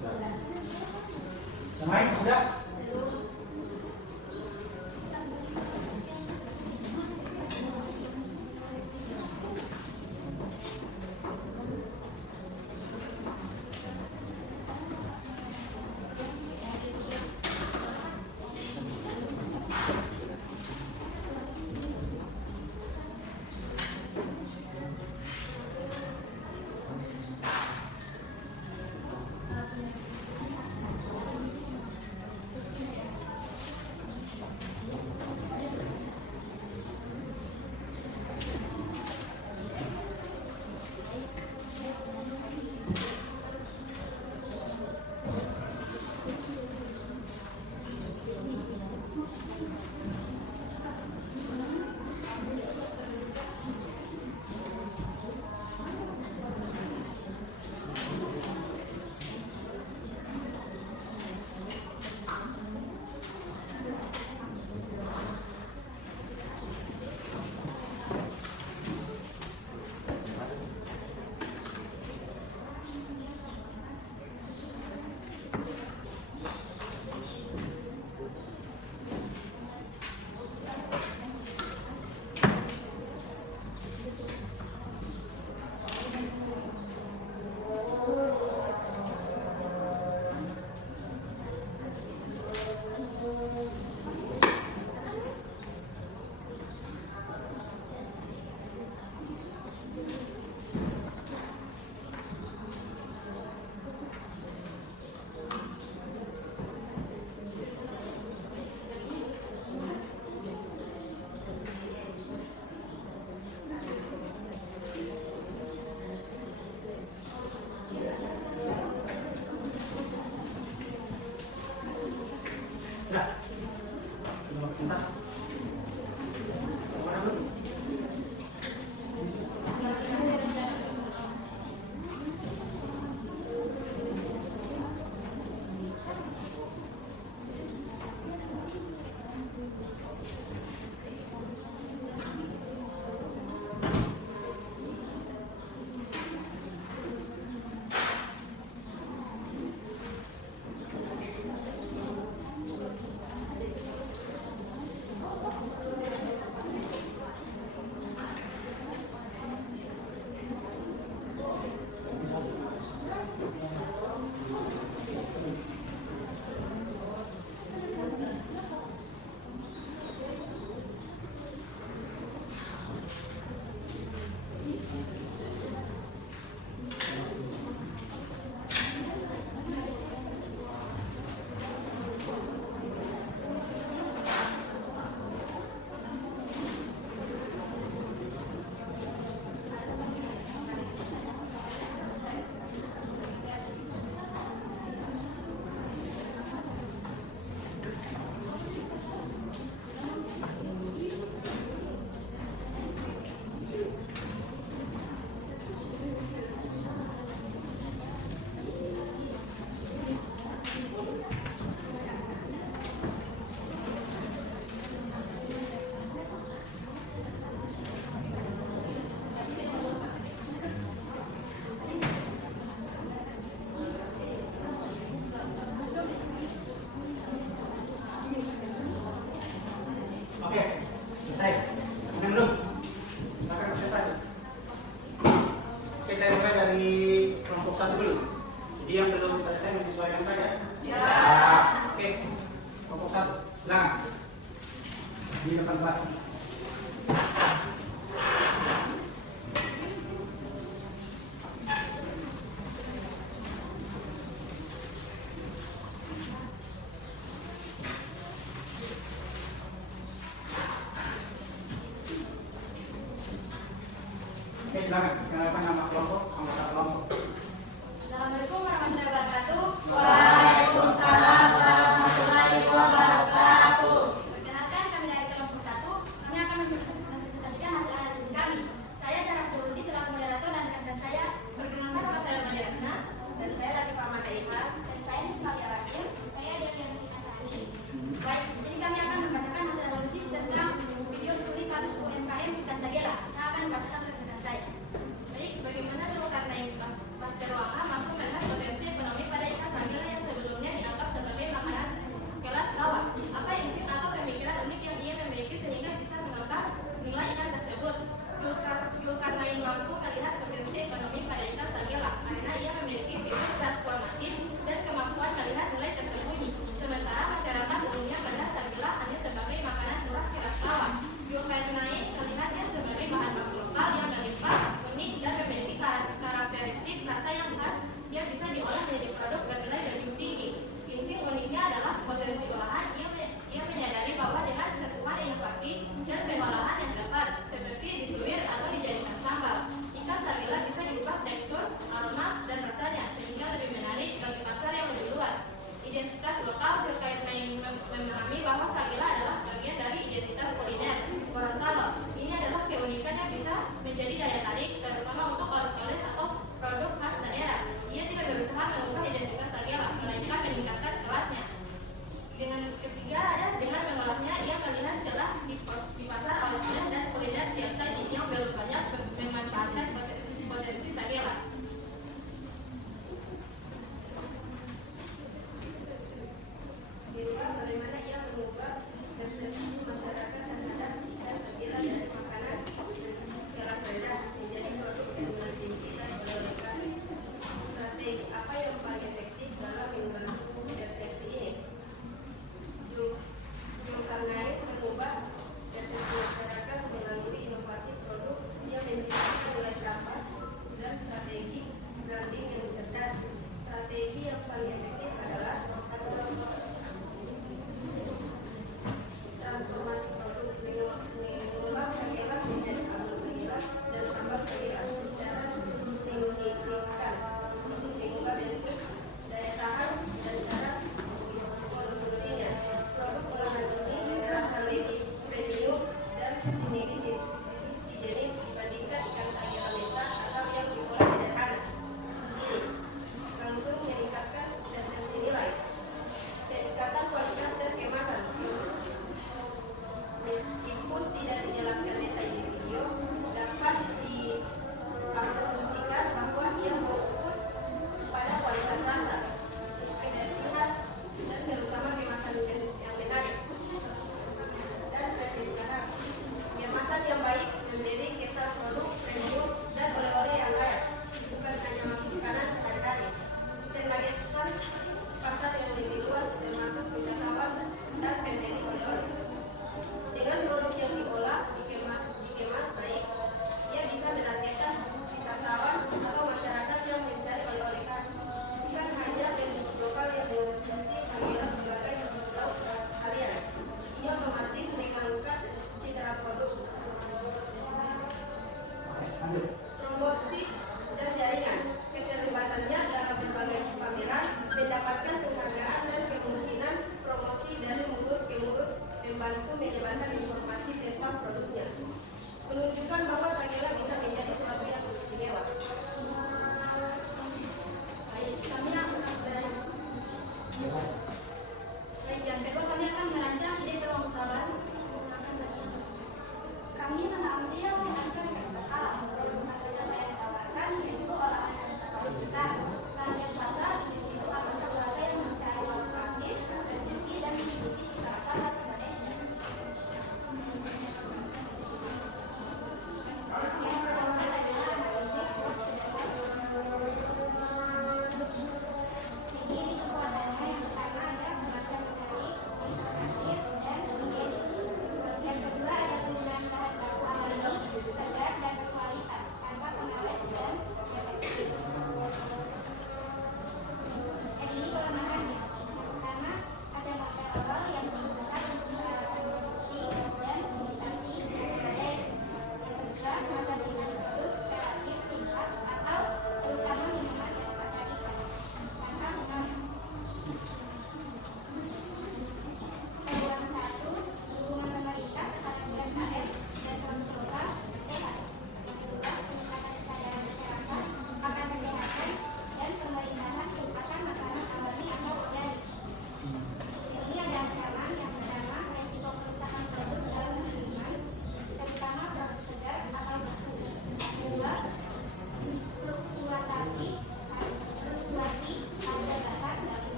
dari kelompok 1 dulu. Jadi yang belum selesai menyesuaikan saja. Ya. Oke. Kelompok 1. Silakan. Di depan kelas. Oke, silakan. Kenalkan nama kelompok, anggota kelompok. Assalamualaikum warahmatullahi wabarakatuh. Waalaikumsalam warahmatullahi wabarakatuh. Perkenalkan, kami dari kelompok 1. Kami akan mempresentasikan hasil analisis kami. Saya Jarah Turudi selaku moderator dan rekan saya. Perkenalkan, nama saya Mariana. Dan saya Latifah Ahmad Ilham. Dan saya Nismalia Rakil. Saya Delia Mustika Sari. Baik, di sini kami akan membacakan hasil analisis tentang video studi kasus UMKM ikan Sagela yang akan dibacakan oleh rekan saya.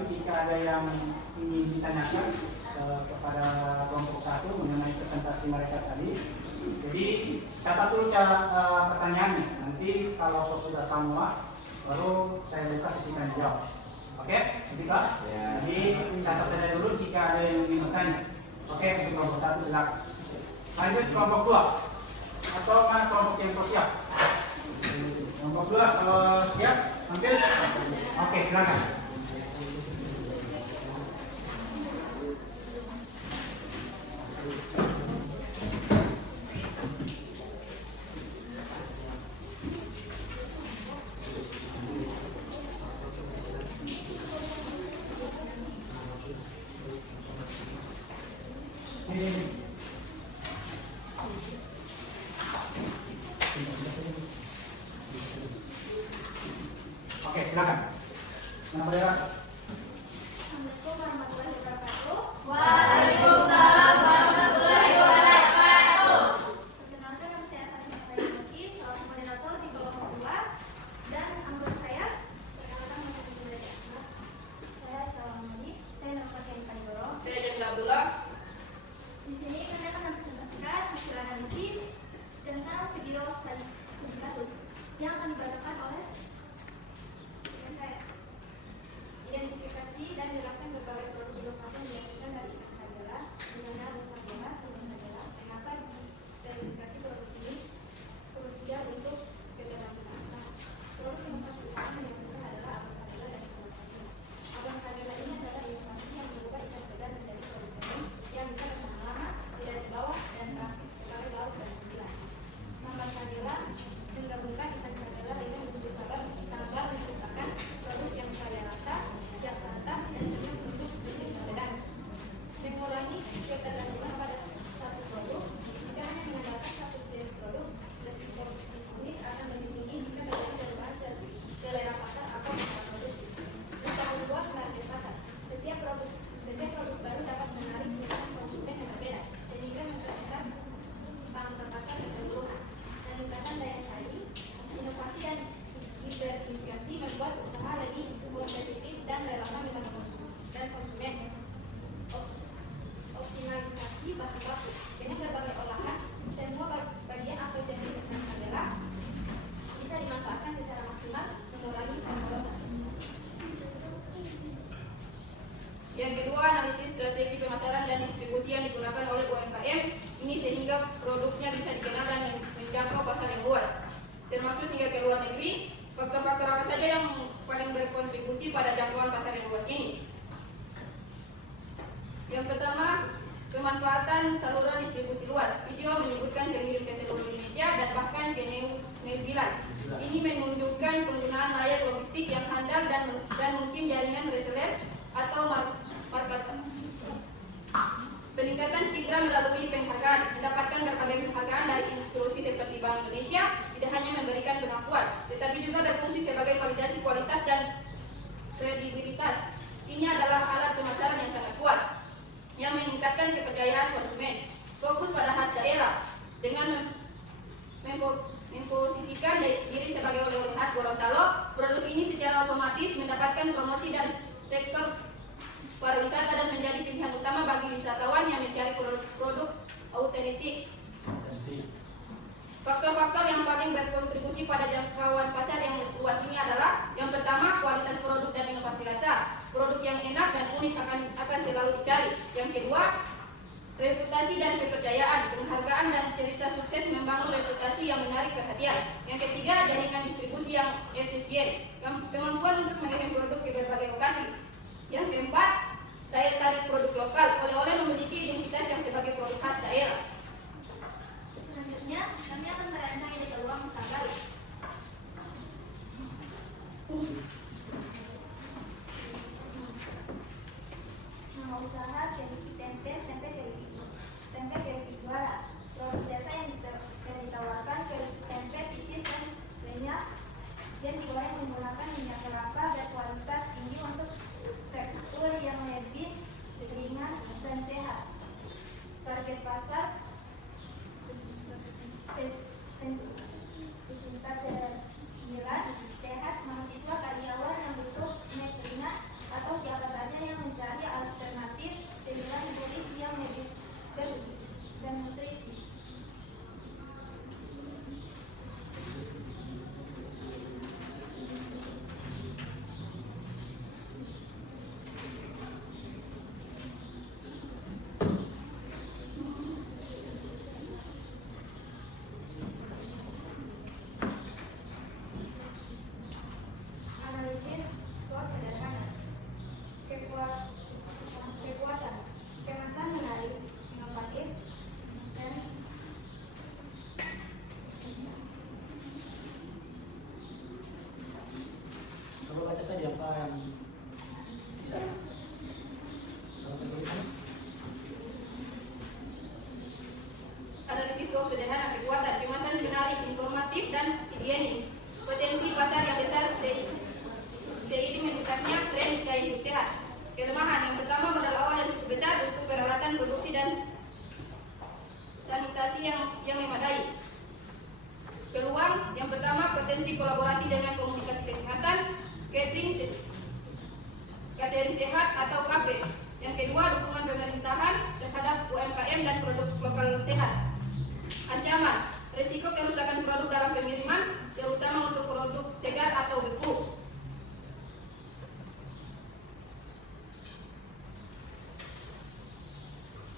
lain jika ada yang ingin ditanyakan kepada kelompok 1 mengenai presentasi mereka tadi. Jadi catat dulu pertanyaannya. Nanti kalau sudah semua, baru saya buka sesi tanya jawab. Oke, ketika jadi catat saja dulu jika ada yang ingin bertanya. Oke, untuk kelompok 1 silakan. Lanjut kelompok 2 atau mana kelompok yang siap? Kelompok 2 kalau siap, tampil. Oke, silakan. Oke, silakan. Nama daerah. Assalamualaikum warahmatullahi wabarakatuh. Waalaikumsalam warahmatullahi wabarakatuh. Perkenalkan, nama saya Fatih Safaiyuki, seorang moderator di kelompok 2, dan anggota saya. Perkenalkan, nama saya Bunda Syahsa. Saya seorang Moni. Saya nama Keni Panigoro. Saya Jen Abdullah. Di sini kami akan mempresentasikan hasil analisis tentang video studi kasus yang akan dibacakan oleh identifikasi dan jelaskan berbagai produk inovatif yang dihasilkan dari ikan sabera, mineral dan sabera, sumber sabera, yang akan verifikasi produk ini berusia untuk keterampilan usaha. Produk inovasi utama yang dihasilkan adalah abang sabera dan sumber sabera. Abang sabera ini adalah inovasi yang mengubah ikan segar menjadi produk premium yang bisa bertahan lama, tidak dibawa dan praktis sebagai lauk dan cemilan. Sambal sabera menggabungkan ikan sabera dengan bumbu sambal menciptakan produk yang kaya rasa, siap santap, dan cocok untuk musim pedas. Mengurangi ketergantungan pada satu produk. Jika hanya mengandalkan satu jenis produk, resiko bisnis akan lebih tinggi jika terjadi perubahan selera pasar atau masalah produksi. Memperluas market pasar. Setiap produk baru dapat menarik segmen konsumen yang berbeda, sehingga memperbesar pangsa pasar keseluruhan. Meningkatkan daya saing, inovasi dan diversifikasi membuat usaha lebih kompetitif dan relevan di mata konsumen. Optimalisasi bahan baku dengan berbagai olahan, semua bagian atau jenis ikan sabera bisa dimanfaatkan secara maksimal, mengurangi pemborosan. Yang kedua, analisis strategi pemasaran dan distribusi yang digunakan oleh UMKM ini sehingga produknya bisa dikenal dan menjangkau pasar yang luas. Termaksud hingga ke luar negeri. Faktor-faktor apa saja yang paling berkontribusi pada jangkauan pasar yang luas ini? Yang pertama, pemanfaatan saluran distribusi luas. Video menyebutkan pengirim ke seluruh Indonesia dan bahkan ke New Zealand. Ini menunjukkan penggunaan layar logistik yang handal dan mungkin jaringan resellers atau marketer. Peningkatan citra melalui penghargaan, mendapatkan berbagai penghargaan dari institusi seperti Bank Indonesia, tidak hanya memberikan pengakuan, tetapi juga berfungsi sebagai validasi kualitas dan kredibilitas. Ini adalah alat pemasaran yang sangat kuat, yang meningkatkan kepercayaan konsumen. Fokus pada khas daerah, dengan memposisikan diri sebagai oleh-oleh khas Gorontalo, produk ini secara otomatis mendapatkan promosi dan sektor pariwisata dan menjadi pilihan utama bagi wisatawan yang mencari produk autentik. Faktor-faktor yang paling berkontribusi pada jangkauan pasar yang luas ini adalah: yang pertama, kualitas produk dan inovasi rasa. Produk yang enak dan unik akan selalu dicari. Yang kedua, reputasi dan kepercayaan. Penghargaan dan cerita sukses membangun reputasi yang menarik perhatian. Yang ketiga, jaringan distribusi yang efisien. Kemampuan untuk mengirim produk ke berbagai lokasi. Yang keempat, daya tarik produk lokal. Oleh-oleh memiliki identitas yang sebagai produk khas daerah. Selanjutnya, kami akan merancang ide peluang usaha baru. Nama usaha Seliki Tempe Keripik Juara. Produk jasa yang ditawarkan tempe tipis dan renyah dan digoreng menggunakan minyak kelapa berkualitas tinggi untuk tekstur yang lebih ringan dan sehat. Target pasar pecinta cemilan sehat, mahasiswa, karyawan yang butuh snack ringan, atau siapa saja saja Pak yang bisa. Analisis skop sederhana kekuatan kemasan menarik, informatif dan higienis. Potensi pasar yang besar seiring meningkatnya tren gaya hidup sehat. Kelemahan yang pertama, modal awal yang cukup besar untuk peralatan produksi dan sanitasi yang memadai. Peluang yang pertama, potensi kolaborasi dengan komunikasi kesehatan, catering sehat atau kafe. Yang kedua, dukungan pemerintahan terhadap UMKM dan produk lokal sehat. Ancaman, risiko kerusakan produk dalam pengiriman, terutama untuk produk segar atau beku.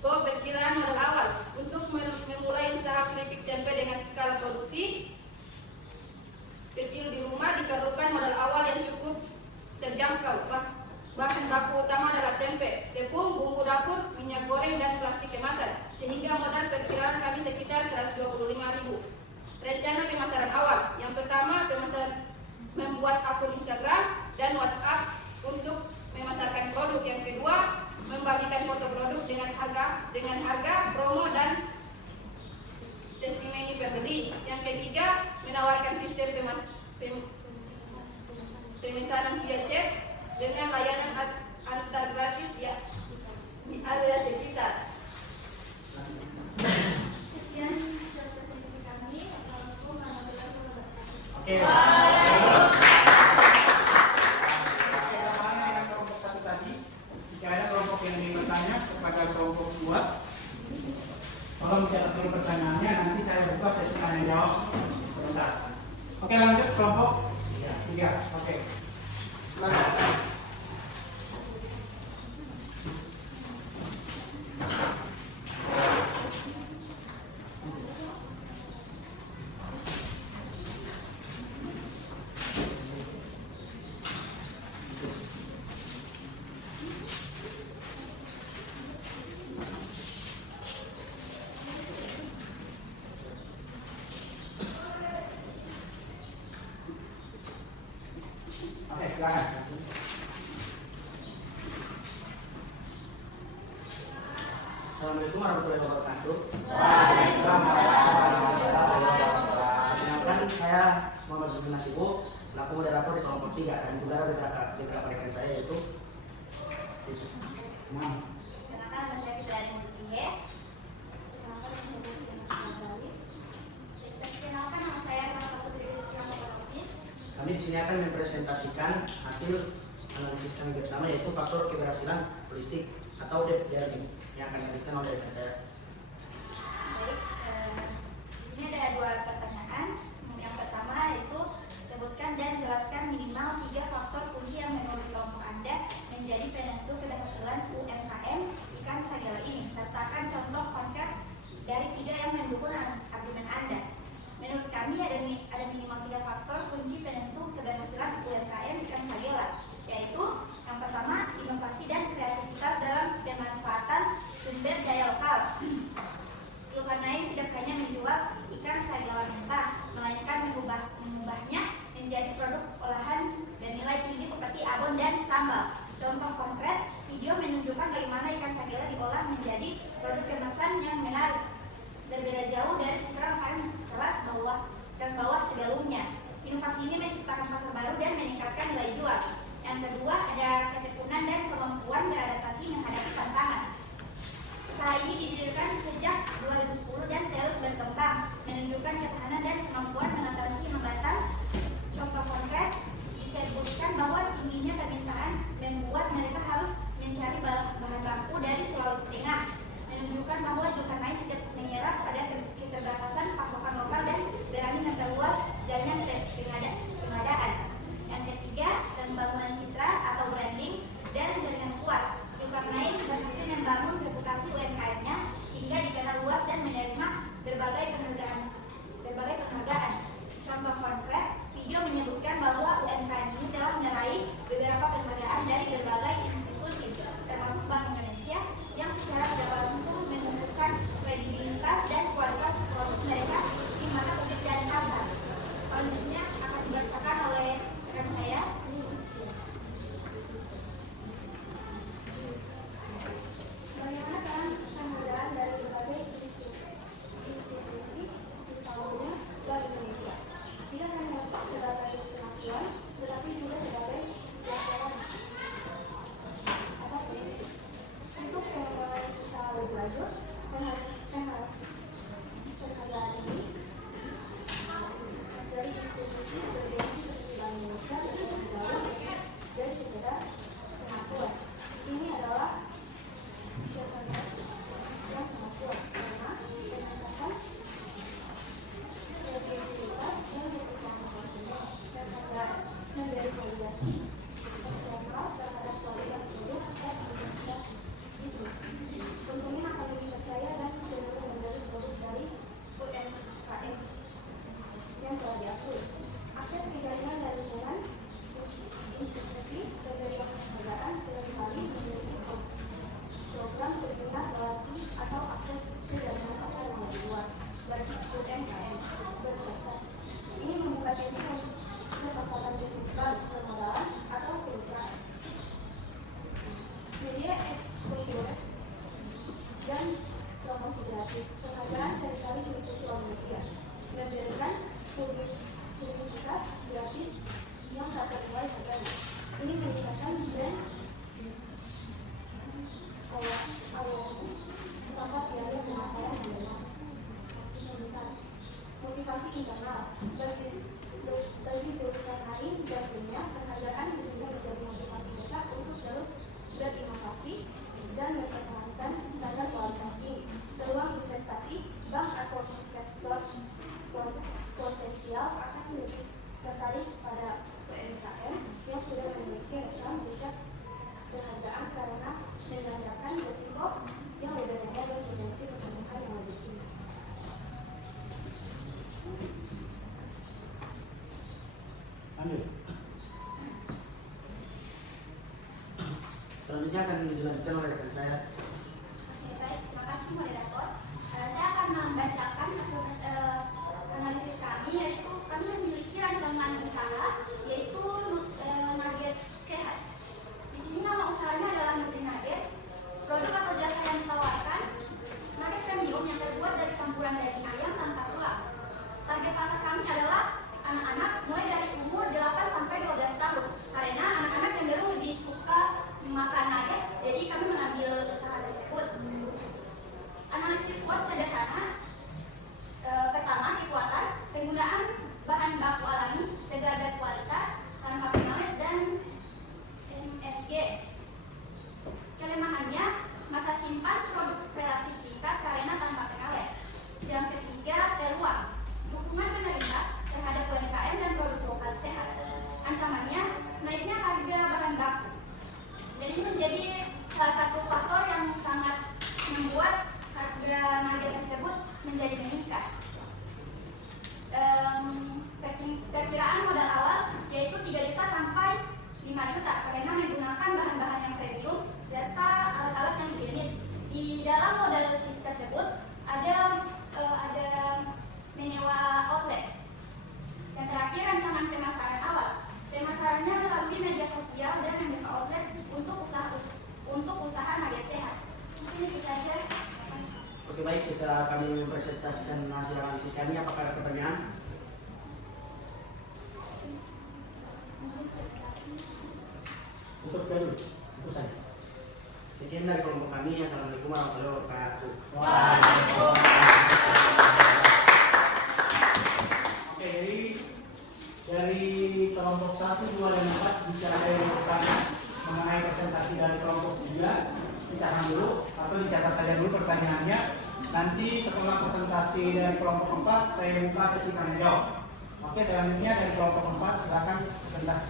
Perkiraan modal awal untuk memulai usaha keripik tempe dengan skala produksi kecil di rumah diperlukan modal awal yang cukup terjangkau. Bahan baku utama adalah tempe, tepung, bumbu dapur, minyak goreng, dan plastik kemasan. Sehingga modal perkiraan kami sekitar 125.000. Rencana pemasaran awal. Yang pertama, pemasaran membuat akun Instagram dan WhatsApp untuk memasarkan produk. Yang kedua, membagikan foto produk dengan harga promo dan testimoni pembeli. Yang ketiga, menawarkan sistem pemesanan via chat dengan layanan antar gratis di area sekitar. Sekian presentasi kami. Assalamualaikum warahmatullahi wabarakatuh. Oke. Sama halnya dengan kelompok satu tadi. Jika ada kelompok yang ingin bertanya kepada kelompok 2, tolong catat dulu pertanyaannya. Nanti saya buka sesi tanya jawab sebentar. Oke, lanjut kelompok 3. Oke. Lanjut. Oke, silakan. Assalamualaikum warahmatullahi wabarakatuh. Perkenalkan, saya Muhammad Abdul Nasibu, selaku moderator di kelompok 3 dan juga beberapa rekan saya yaitu Kenalkan, nama saya Fitri Mutihe. Perkenalkan, nama saya Rasa Putri Rizky Otomatis. kami di sini akan mempresentasikan hasil analisis kami bersama, yaitu faktor keberhasilan holistik atau deep learning yang akan diberikan oleh rekan saya. Baik, di sini ada 2 pertanyaan. Yang pertama yaitu sebutkan dan jelaskan minimal 3 faktor kunci yang menurut kelompok Anda menjadi penentu keberhasilan UMKM ikan sagala ini. Sertakan contoh konkret dari video yang mendukung argumen Anda. Menurut kami ada minimal 3 faktor kunci penentu keberhasilan UMKM ikan sagala, yaitu yang pertama, inovasi dan kreativitas dalam pemanfaatan sumber daya lokal. Zulkarnain tidak hanya menjual ikan sagala mentah, melainkan mengubahnya menjadi produk olahan bernilai tinggi seperti abon dan sambal. Contoh konkret, video menunjukkan bagaimana ikan sagala diolah menjadi produk kemasan yang menarik, berbeda jauh dari citra makanan kelas bawah sebelumnya. Inovasi ini menciptakan pasar baru dan meningkatkan nilai jual. Yang kedua, ada ketekunan dan kemampuan beradaptasi menghadapi tantangan. Usaha ini didirikan sejak 2010 dan terus berkembang, menunjukkan ketahanan dan kemampuan mengatasi hambatan. Contoh konkret, disebutkan bahwa tingginya permintaan membuat mereka harus mencari bahan baku dari Sulawesi Tengah, menunjukkan bahwa Zulkarnain tidak menyerah pada keterbatasan pasokan lokal dan berani memperluas jaringan pengadaan. Yang ketiga, pembangunan citra atau branding dan jaringan kuat. Zulkarnain berhasil membangun reputasi UMKM-nya hingga dikenal luas dan menerima berbagai penghargaan. Contoh konkret, video menyebutkan bahwa usaha bisnis baru, permodalan, atau perusahaan. Media eksklusif dan promosi gratis. Penghargaan seringkali mengikuti oleh media. Memberikan publisitas gratis yang tak terbuai harganya. Ini meningkatkan brand awareness, tempat biaya pemasaran yang besar. Motivasi internal bagi seluruh lain dan dunia, penghargaan bisa menjadi motivasi besar untuk terus berinovasi dan mempertahankan standar kualitas tinggi. Peluang investasi, bank atau investor potensial akan lebih tertarik pada UMKM yang sudah memiliki rekam jejak penghargaan karena menandakan risiko yang lebih rendah dan potensi pertumbuhan yang lebih tinggi. Lanjut. Selanjutnya akan dilanjutkan oleh rekan saya. Oke, baik. Terima kasih moderator. Saya akan membacakan hasil analisis kami, yaitu kami memiliki rancangan usaha, yaitu nugget sehat. Di sini nama usahanya adalah Nutri Nugget. Produk atau jasa yang ditawarkan nugget premium yang terbuat dari campuran daging ayam tanpa tulang. Target pasar kami adalah anak-anak mulai dari umur 8 sampai 12 tahun. Karena anak-anak cenderung lebih suka makan nugget, jadi kami mengambil usaha tersebut. Analisis SWOT sederhana. Pertama, kekuatan, penggunaan bahan baku alami, segar dan kualitas, tanpa penolet dan MSG. Kelemahannya, masa simpan produk relatif singkat karena tanpa penolet. Yang ketiga, peluang, dukungan pemerintah terhadap UMKM dan produk lokal sehat. Ancamannya, naiknya harga bahan baku. Jadi menjadi salah satu faktor yang sangat membuat harga nugget tersebut menjadi meningkat. Perkiraan modal awal yaitu 3 juta sampai 5 juta karena menggunakan bahan-bahan yang premium serta alat-alat yang jenis. Di dalam modal tersebut ada menyewa outlet. Yang terakhir, rancangan pemasaran awal. Pemasarannya melalui media sosial dan membuka outlet untuk usaha nugget sehat. Mungkin itu saja. Oke, baik, setelah kami mempresentasikan hasil analisis kami, apakah ada pertanyaan? Untuk dulu, itu saja. Sekian dari kelompok kami. Assalamualaikum warahmatullahi wabarakatuh. Oke, dari kelompok 1, 2, dan 4 jika ada yang bertanya mengenai presentasi dari kelompok 3, ditahan dulu atau dicatat saja dulu pertanyaannya. Nanti setelah presentasi dari kelompok 4, saya buka sesi tanya jawab. Oke, selanjutnya dari kelompok 4, silakan presentasi.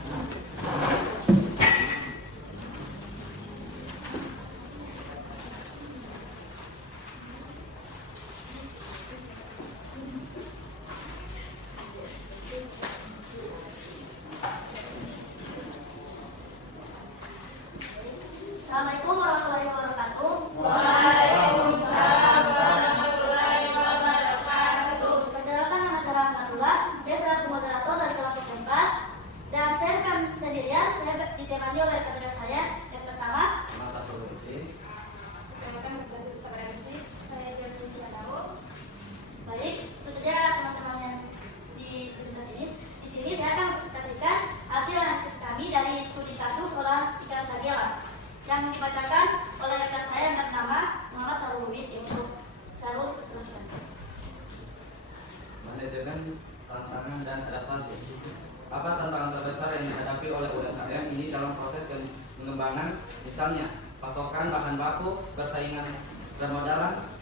Assalamualaikum warahmatullahi wabarakatuh. Perkenalkan, nama saya Rahmatullah. Saya selaku moderator dari kelompok 4 dan saya bukan sendirian. Saya ditemani oleh rekan-rekan saya. Yang pertama, saya Indonesia tahu. Baik, itu saja teman-teman yang di kelas ini. Di sini saya akan mempresentasikan hasil analisis kami dari studi kasus olah ikan sarila yang dibacakan oleh rekan saya yang bernama Muhammad Sarul Wid. Untuk Sarul, silakan. Manajemen tantangan dan adaptasi. Apa tantangan terbesar yang dihadapi oleh UMKM ini dalam proses pengembangan? Misalnya, pasokan bahan baku, persaingan permodalan.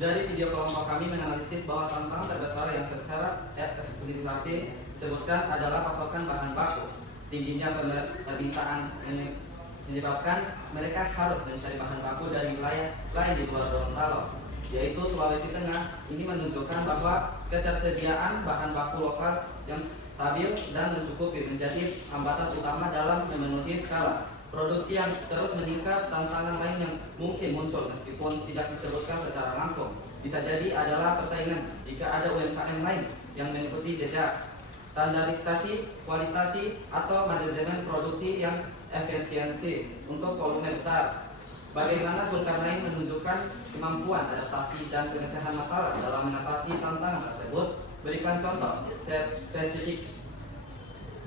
Dari video kelompok kami menganalisis bahwa tantangan terbesar yang secara eksploitasi disebutkan adalah pasokan bahan baku. Tingginya permintaan menyebabkan mereka harus mencari bahan baku dari wilayah lain di luar Gorontalo, yaitu Sulawesi Tengah. Ini menunjukkan bahwa ketersediaan bahan baku lokal yang stabil dan mencukupi menjadi hambatan utama dalam memenuhi skala produksi yang terus meningkat. Tantangan lain yang mungkin muncul meskipun tidak disebutkan secara langsung bisa jadi adalah persaingan. Jika ada UMKM lain yang mengikuti jejak standarisasi, kualitasi, atau manajemen produksi yang efisiensi untuk volume besar. Bagaimana Zulkarnain menunjukkan kemampuan adaptasi dan pemecahan masalah dalam mengatasi tantangan tersebut? Berikan contoh spesifik.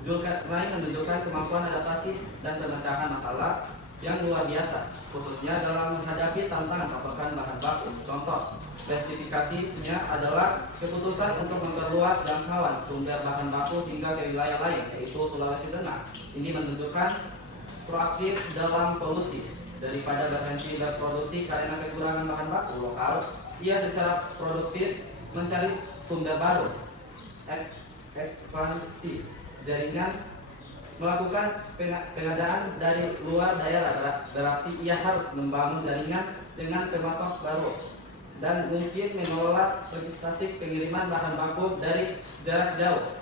Zulkarnain menunjukkan kemampuan adaptasi dan pemecahan masalah yang luar biasa, khususnya dalam menghadapi tantangan pasokan bahan baku. Contoh spesifikasinya adalah keputusan untuk memperluas jangkauan sumber bahan baku hingga ke wilayah lain, yaitu Sulawesi Tengah. Ini menunjukkan proaktif dalam solusi. Daripada berhenti berproduksi karena kekurangan bahan baku lokal, ia secara produktif mencari sumber baru, ekspansi jaringan, melakukan pengadaan dari luar daerah. Berarti ia harus membangun jaringan dengan pemasok baru dan mungkin mengelola logistik pengiriman bahan baku dari jarak jauh.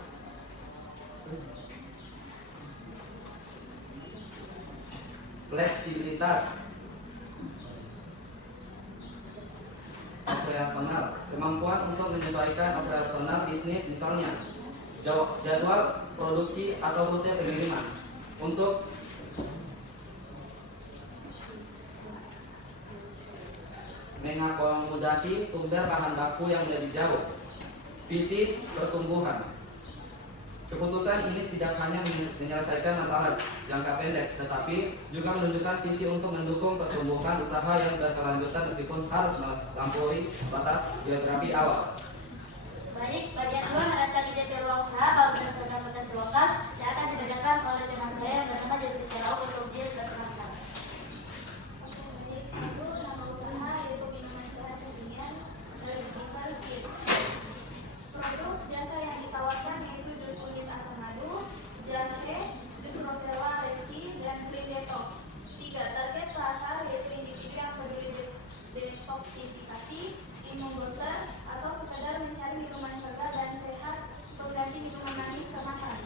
Fleksibilitas operasional, kemampuan untuk menyesuaikan operasional bisnis, misalnya jadwal produksi atau rute pengiriman untuk mengakomodasi sumber bahan baku yang lebih jauh. Visi pertumbuhan. Keputusan ini tidak hanya menyelesaikan masalah jangka pendek, tetapi juga menunjukkan visi untuk mendukung pertumbuhan usaha yang berkelanjutan meskipun harus melampaui batas geografi awal. Baik, bagian 2 mendatang ide peluang usaha bangunan serta potensi lokal yang akan dibacakan oleh teman saya yang bernama Jadi Serau untuk dia dilaksanakan. Satu, nama usaha yaitu minuman sehat kekinian dari Simple Fit. Produk jasa yang ditawarkan yaitu jus kunyit asam madu, jahe, jus rosella, leci, dan krim detox. 3. Target pasar yaitu individu yang peduli detoksifikasi, imun booster, atau sekedar mencari minuman segar dan sehat pengganti minuman manis kemasan.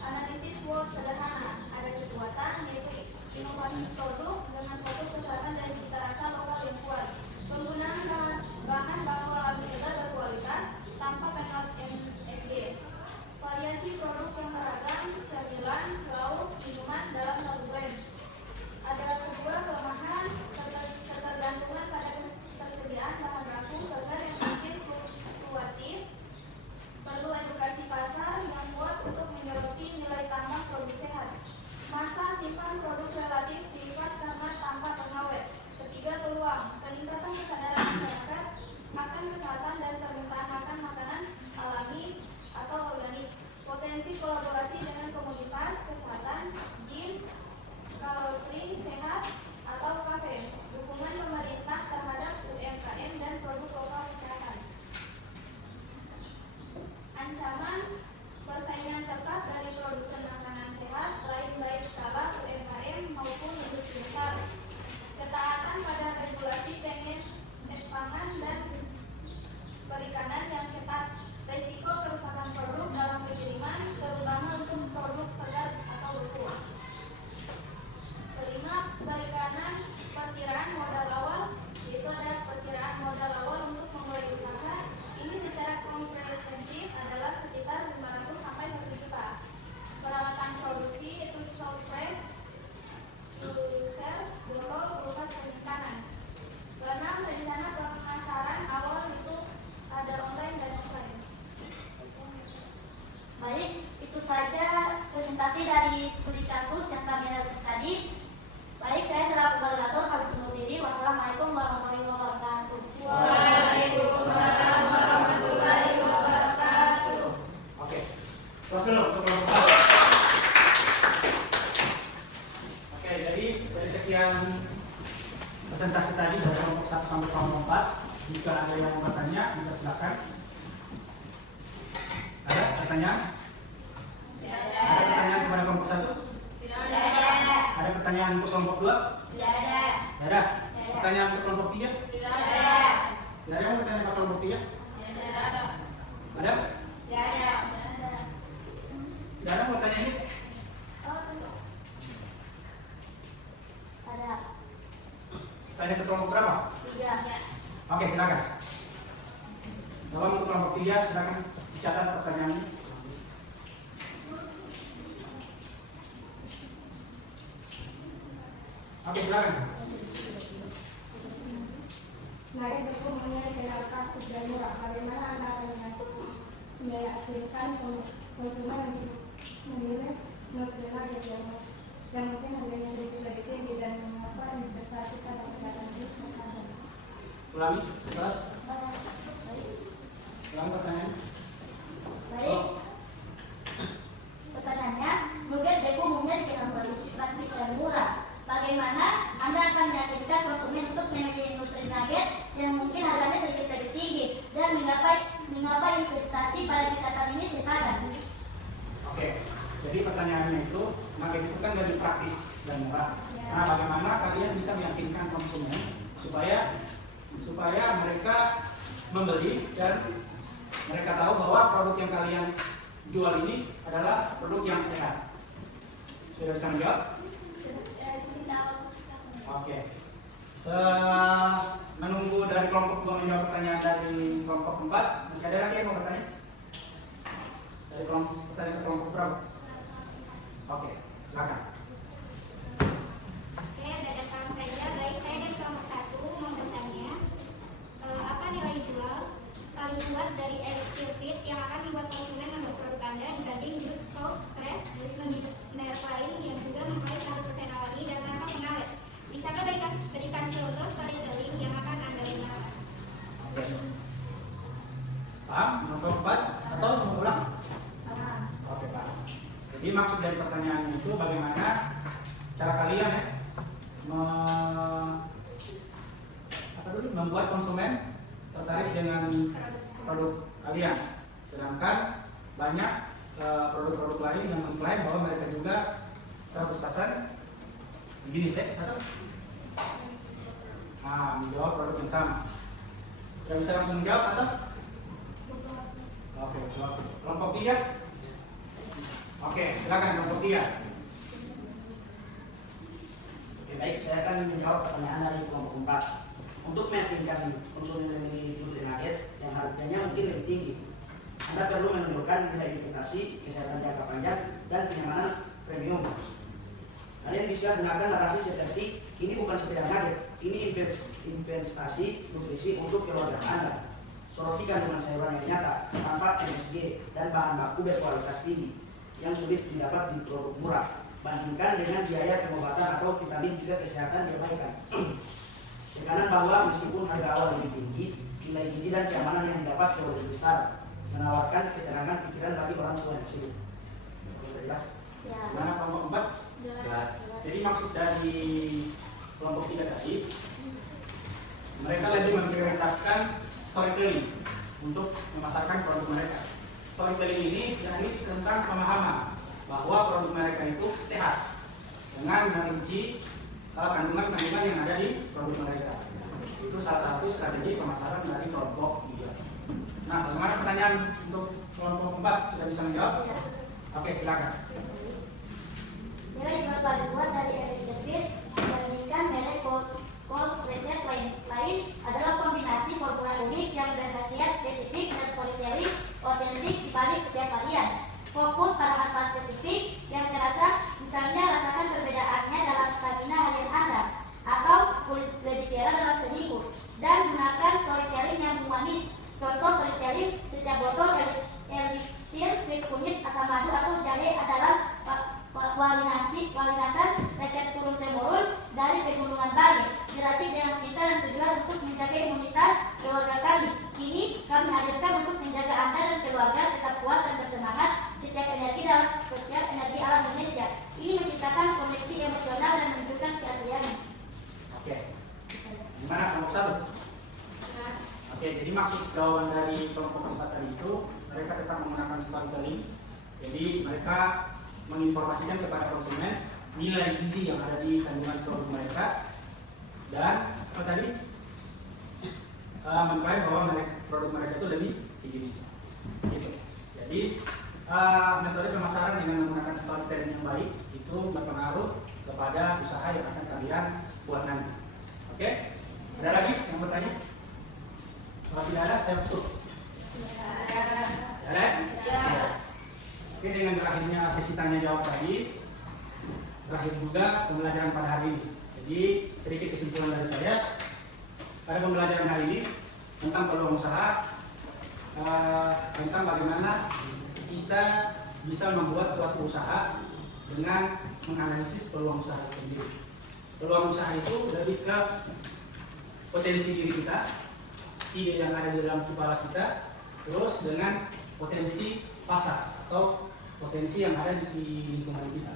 Analisis SWOT sederhana, ada kekuatan yaitu inovasi produk dengan fokus kesehatan dan cita rasa lokal yang kuat. Penggunaan bahan baku alami segar berkualitas tanpa pengaruh MSG. Variasi produk yang beragam, camilan, lauk, minuman dalam satu brand. Ada kedua kelemahan, ketergantungan pada ketersediaan bahan baku segar yang mungkin fluktuatif. Perlu edukasi pasar yang kuat untuk menyoroti nilai tambah produk sehat. Masa simpan produk relatif sifat karena tanpa pengawet. Ketiga, peluang peningkatan kesadaran masyarakat akan kesehatan dan permintaan makan makanan alami atau organik. Potensi kolaborasi dengan komunitas kesehatan, gym, kalori sehat atau kafe. Dukungan pemerintah terhadap UMKM dan produk lokal kesehatan. Ancaman persaingan ketat dari produsen makanan sehat, baik skala UMKM maupun industri besar. Ketaatan pada regulasi pangan dan perikanan yang ketat. Risiko kerusakan produk dalam pengiriman, terutama untuk produk segar atau beku. Kelima, perikanan perkiraan modal awal, yaitu ada perkiraan modal awal untuk memulai usaha. Ini secara komprehensif adalah sekitar 500 sampai 1 juta. Perawatan produksi itu cold press, juicer, borol, kulkas, penyimpanan. Keenam, rencana pemasaran awal itu ada online dan offline. Baik, itu saja presentasi dari studi kasus yang kami analisis tadi. Baik, saya selaku moderator pamit undur diri. Wassalamualaikum warahmatullahi wabarakatuh. Waalaikumsalam warahmatullahi wabarakatuh. Oke, terus dulu untuk kelompok satu. Oke, jadi dari sekian presentasi tadi dari kelompok 1 sampai kelompok 4, jika ada yang mau bertanya, kita silakan. Ada pertanyaan? Tidak Ada pertanyaan kepada kelompok 1? Tidak ada. Ada pertanyaan untuk kelompok 2? Tidak ada. Tidak ada. Pertanyaan untuk kelompok 3? Tidak ada. Tidak ada yang mau bertanya untuk kelompok 3? Tidak ada. Ada? Tidak ada. Tidak ada yang mau bertanya ini? Ada. Tanya ke kelompok berapa? 3. Oke, silakan. Kalau untuk kelompok 3, silakan dicatat pertanyaannya. Oke, silakan. Mari berkomunikasi dengan kasus dan murah. Bagaimana Anda akan meyakinkan konsumen memilih nutri nugget yang mungkin harganya sedikit lebih tinggi dan mengapa investasi pada kesehatan ini sekarang? Ulangi, terus. Ulangi pertanyaan. Baik. Pertanyaannya, nugget Beko memiliki kondisi praktis dan murah. Bagaimana Anda akan meyakinkan konsumen untuk memilih nutri nugget yang mungkin harganya sedikit lebih tinggi dan mengapa investasi pada kesehatan ini sekarang? Oke, jadi pertanyaannya itu, nugget itu kan lebih praktis dan murah. Nah, bagaimana kalian bisa meyakinkan konsumen supaya mereka membeli dan mereka tahu bahwa produk yang kalian jual ini adalah produk yang sehat? Sudah bisa menjawab? Oke. Menunggu dari kelompok 2 menjawab pertanyaan dari kelompok 4, masih ada lagi yang mau bertanya? Dari kelompok pertanyaan ke kelompok berapa? Oke, silakan. Oke, berdasarkan saja. Baik, saya dari kelompok 1 mau bertanya, apa nilai jual paling kuat dari Elixir Fit yang akan membuat konsumen membeli produk Anda dibanding jus Cold Press merek lain yang juga mengklaim 100% alami dan tanpa pengawet? Bisakah berikan contoh storytelling yang akan Anda gunakan? Oke. Paham? Nomor 4 atau mau ulang? Oke, Pak. Jadi maksud dari pertanyaan itu bagaimana cara kalian membuat konsumen tertarik dengan produk kalian, sedangkan banyak produk-produk lain yang mengklaim bahwa mereka juga 100% begini atau menjawab produk yang sama. Sudah bisa langsung menjawab atau? Oke, jawab. Kelompok 3. Oke, silakan kelompok 3. Oke, baik, saya akan menjawab pertanyaan dari kelompok 4. Untuk meyakinkan konsumen memilih nutri nugget yang harganya mungkin lebih tinggi, Anda perlu menunjukkan nilai investasi, kesehatan jangka panjang, dan kenyamanan premium. Kalian bisa gunakan narasi seperti, ini bukan sekedar nugget, ini investasi nutrisi untuk keluarga Anda. Soroti kandungan sayuran yang nyata, tanpa MSG, dan bahan baku berkualitas tinggi yang sulit didapat di produk murah. Bandingkan dengan biaya pengobatan atau vitamin juga kesehatan diabaikan. Tekanan bahwa meskipun harga awal lebih tinggi, nilai gizi dan keamanan yang didapat jauh lebih besar, menawarkan ketenangan pikiran bagi orang tua yang sibuk. Jelas? Mana kelompok 4? Jelas. Jadi maksud dari kelompok 3 tadi, mereka lebih memprioritaskan storytelling untuk memasarkan produk mereka. Storytelling ini jadi tentang pemahaman bahwa produk mereka itu sehat dengan merinci kandungan-kandungan yang ada di produk mereka. Itu salah satu strategi pemasaran dari kelompok 3. Nah, bagaimana pertanyaan untuk kelompok 4? Sudah bisa menjawab? Oke, silakan. Nilai jual paling kuat dari Elixir Fit dibandingkan merek Cold Press lain adalah kombinasi formula unik yang berkhasiat spesifik dan storytelling otentik di balik setiap varian. Fokus pada manfaat spesifik yang terasa, misalnya rasakan perbedaannya dalam stamina harian Anda atau kulit lebih cerah dalam seminggu, dan gunakan storytelling yang humanis. Contoh storytelling, setiap botol Elixir Fit kunyit, asam madu atau jahe adalah walinasan resep turun-temurun dari pegunungan Bali, dilatih dengan cinta dan tujuan untuk menjaga imunitas keluarga kami. Kini kami hadirkan untuk menjaga Anda dan keluarga tetap kuat dan bersemangat setiap energi alam Indonesia. Ini menciptakan koneksi emosional dan menunjukkan keasliannya. Oke. Gimana kelompok 1? Oke, jadi maksud jawaban dari kelompok 4 tadi itu, mereka tetap menggunakan storytelling. Jadi mereka menginformasikan kepada konsumen nilai gizi yang ada di kandungan produk mereka, dan apa tadi, mengklaim bahwa produk mereka itu lebih higienis. Gitu. Jadi metode pemasaran dengan menggunakan storytelling yang baik itu berpengaruh kepada usaha yang akan kalian buat nanti. Oke? Ada lagi yang bertanya? Kalau tidak ada, saya tutup. Ada? Oke, dengan berakhirnya sesi tanya jawab tadi, berakhir juga pembelajaran pada hari ini. Jadi sedikit kesimpulan dari saya pada pembelajaran hari ini tentang peluang usaha, tentang bagaimana kita bisa membuat suatu usaha dengan menganalisis peluang usaha itu sendiri. Peluang usaha itu lebih ke potensi diri kita, ide yang ada di dalam kepala kita, terus dengan potensi pasar atau potensi yang ada di lingkungan kita.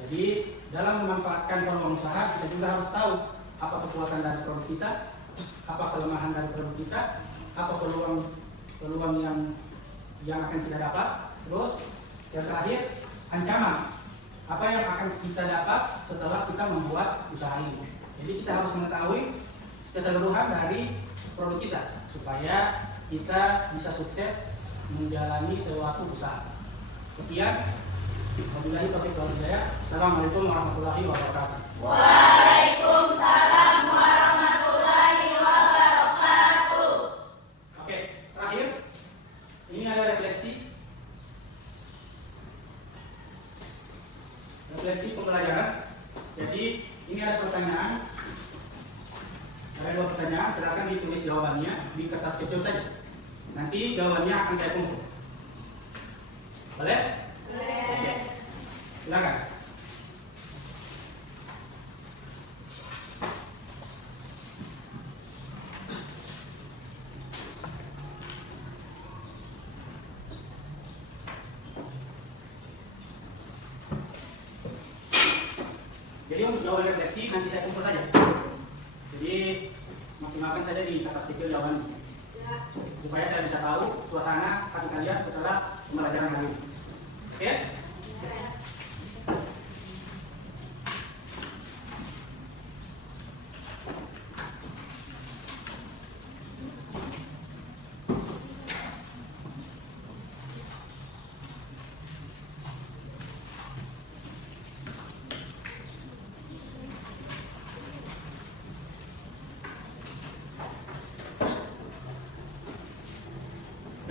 Jadi dalam memanfaatkan peluang usaha kita juga harus tahu apa kekuatan dari produk kita, apa kelemahan dari produk kita, apa peluang yang akan kita dapat, terus yang terakhir ancaman apa yang akan kita dapat setelah kita membuat usaha ini. Jadi kita harus mengetahui keseluruhan dari produk kita supaya kita bisa sukses menjalani suatu usaha. Sekian. Wabillahi taufiq wal hidayah. Assalamualaikum warahmatullahi wabarakatuh. Waalaikumsalam warahmatullahi wabarakatuh. Oke, terakhir ini ada refleksi pembelajaran. Jadi ini ada pertanyaan, ada 2 pertanyaan. Silakan ditulis jawabannya di kertas kecil saja. Nanti jawabannya akan saya kumpul. Boleh? Boleh. Silakan. Jadi untuk jawaban refleksi nanti saya kumpul saja. Jadi maksimalkan saja di kertas kecil jawabannya, supaya saya bisa tahu suasana hati kalian setelah pembelajaran hari ini. Oke?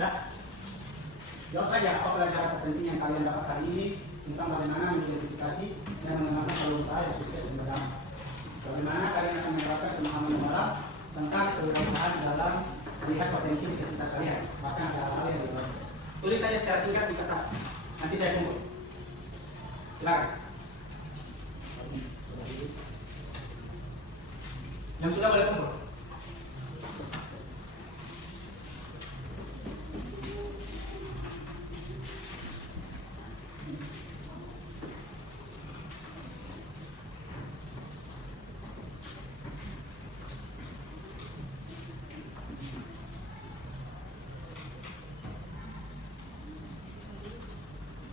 Sudah? Jawab saja apa pelajaran terpenting yang kalian dapat hari ini tentang bagaimana mengidentifikasi dan mengembangkan peluang usaha yang sukses dan berdampak. Bagaimana kalian akan menerapkan pemahaman mendalam tentang kewirausahaan dalam melihat potensi di sekitar kalian, bahkan ada hal-hal yang berbeda. Tulis saja secara singkat di kertas, nanti saya kumpul. Silakan. Yang sudah boleh kumpul.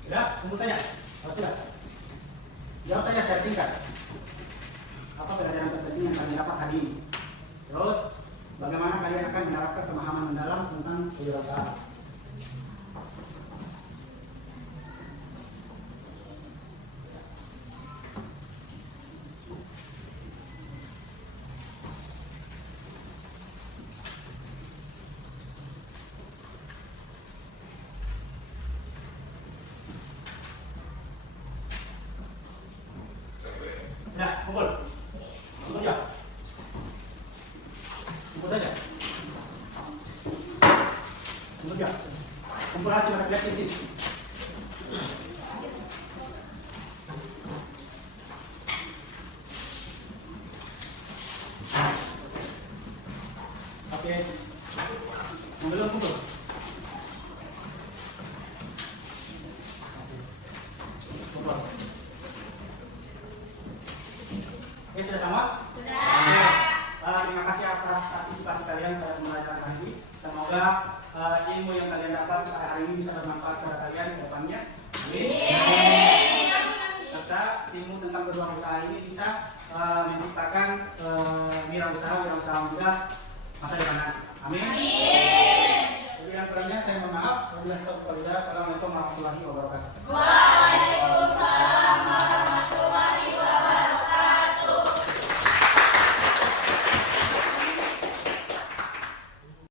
Sudah, kumpul saja. Kalau sudah, jawab saja secara singkat. Apa pelajaran terpenting yang kalian dapat hari ini? Terus, bagaimana kalian akan menerapkan pemahaman mendalam tentang kewirausahaan? Nah, kumpul. Kumpul ya. Kumpul saja. Kumpul ya. Kumpul hasil refleksi ini. Oke. Yang belum kumpul. Kumpul. Oke, sudah sama? Sudah. Terima kasih atas partisipasi kalian pada pembelajaran hari ini. Semoga ilmu yang kalian dapat pada hari ini bisa bermanfaat pada kalian ke depannya. Amin. Serta ilmu tentang berwirausaha ini bisa menciptakan wirausaha muda masa depan nanti. Amin. Amin. Jadi yang kurangnya saya mohon maaf. Wabillahi taufiq wal hidayah. Assalamualaikum warahmatullahi wabarakatuh.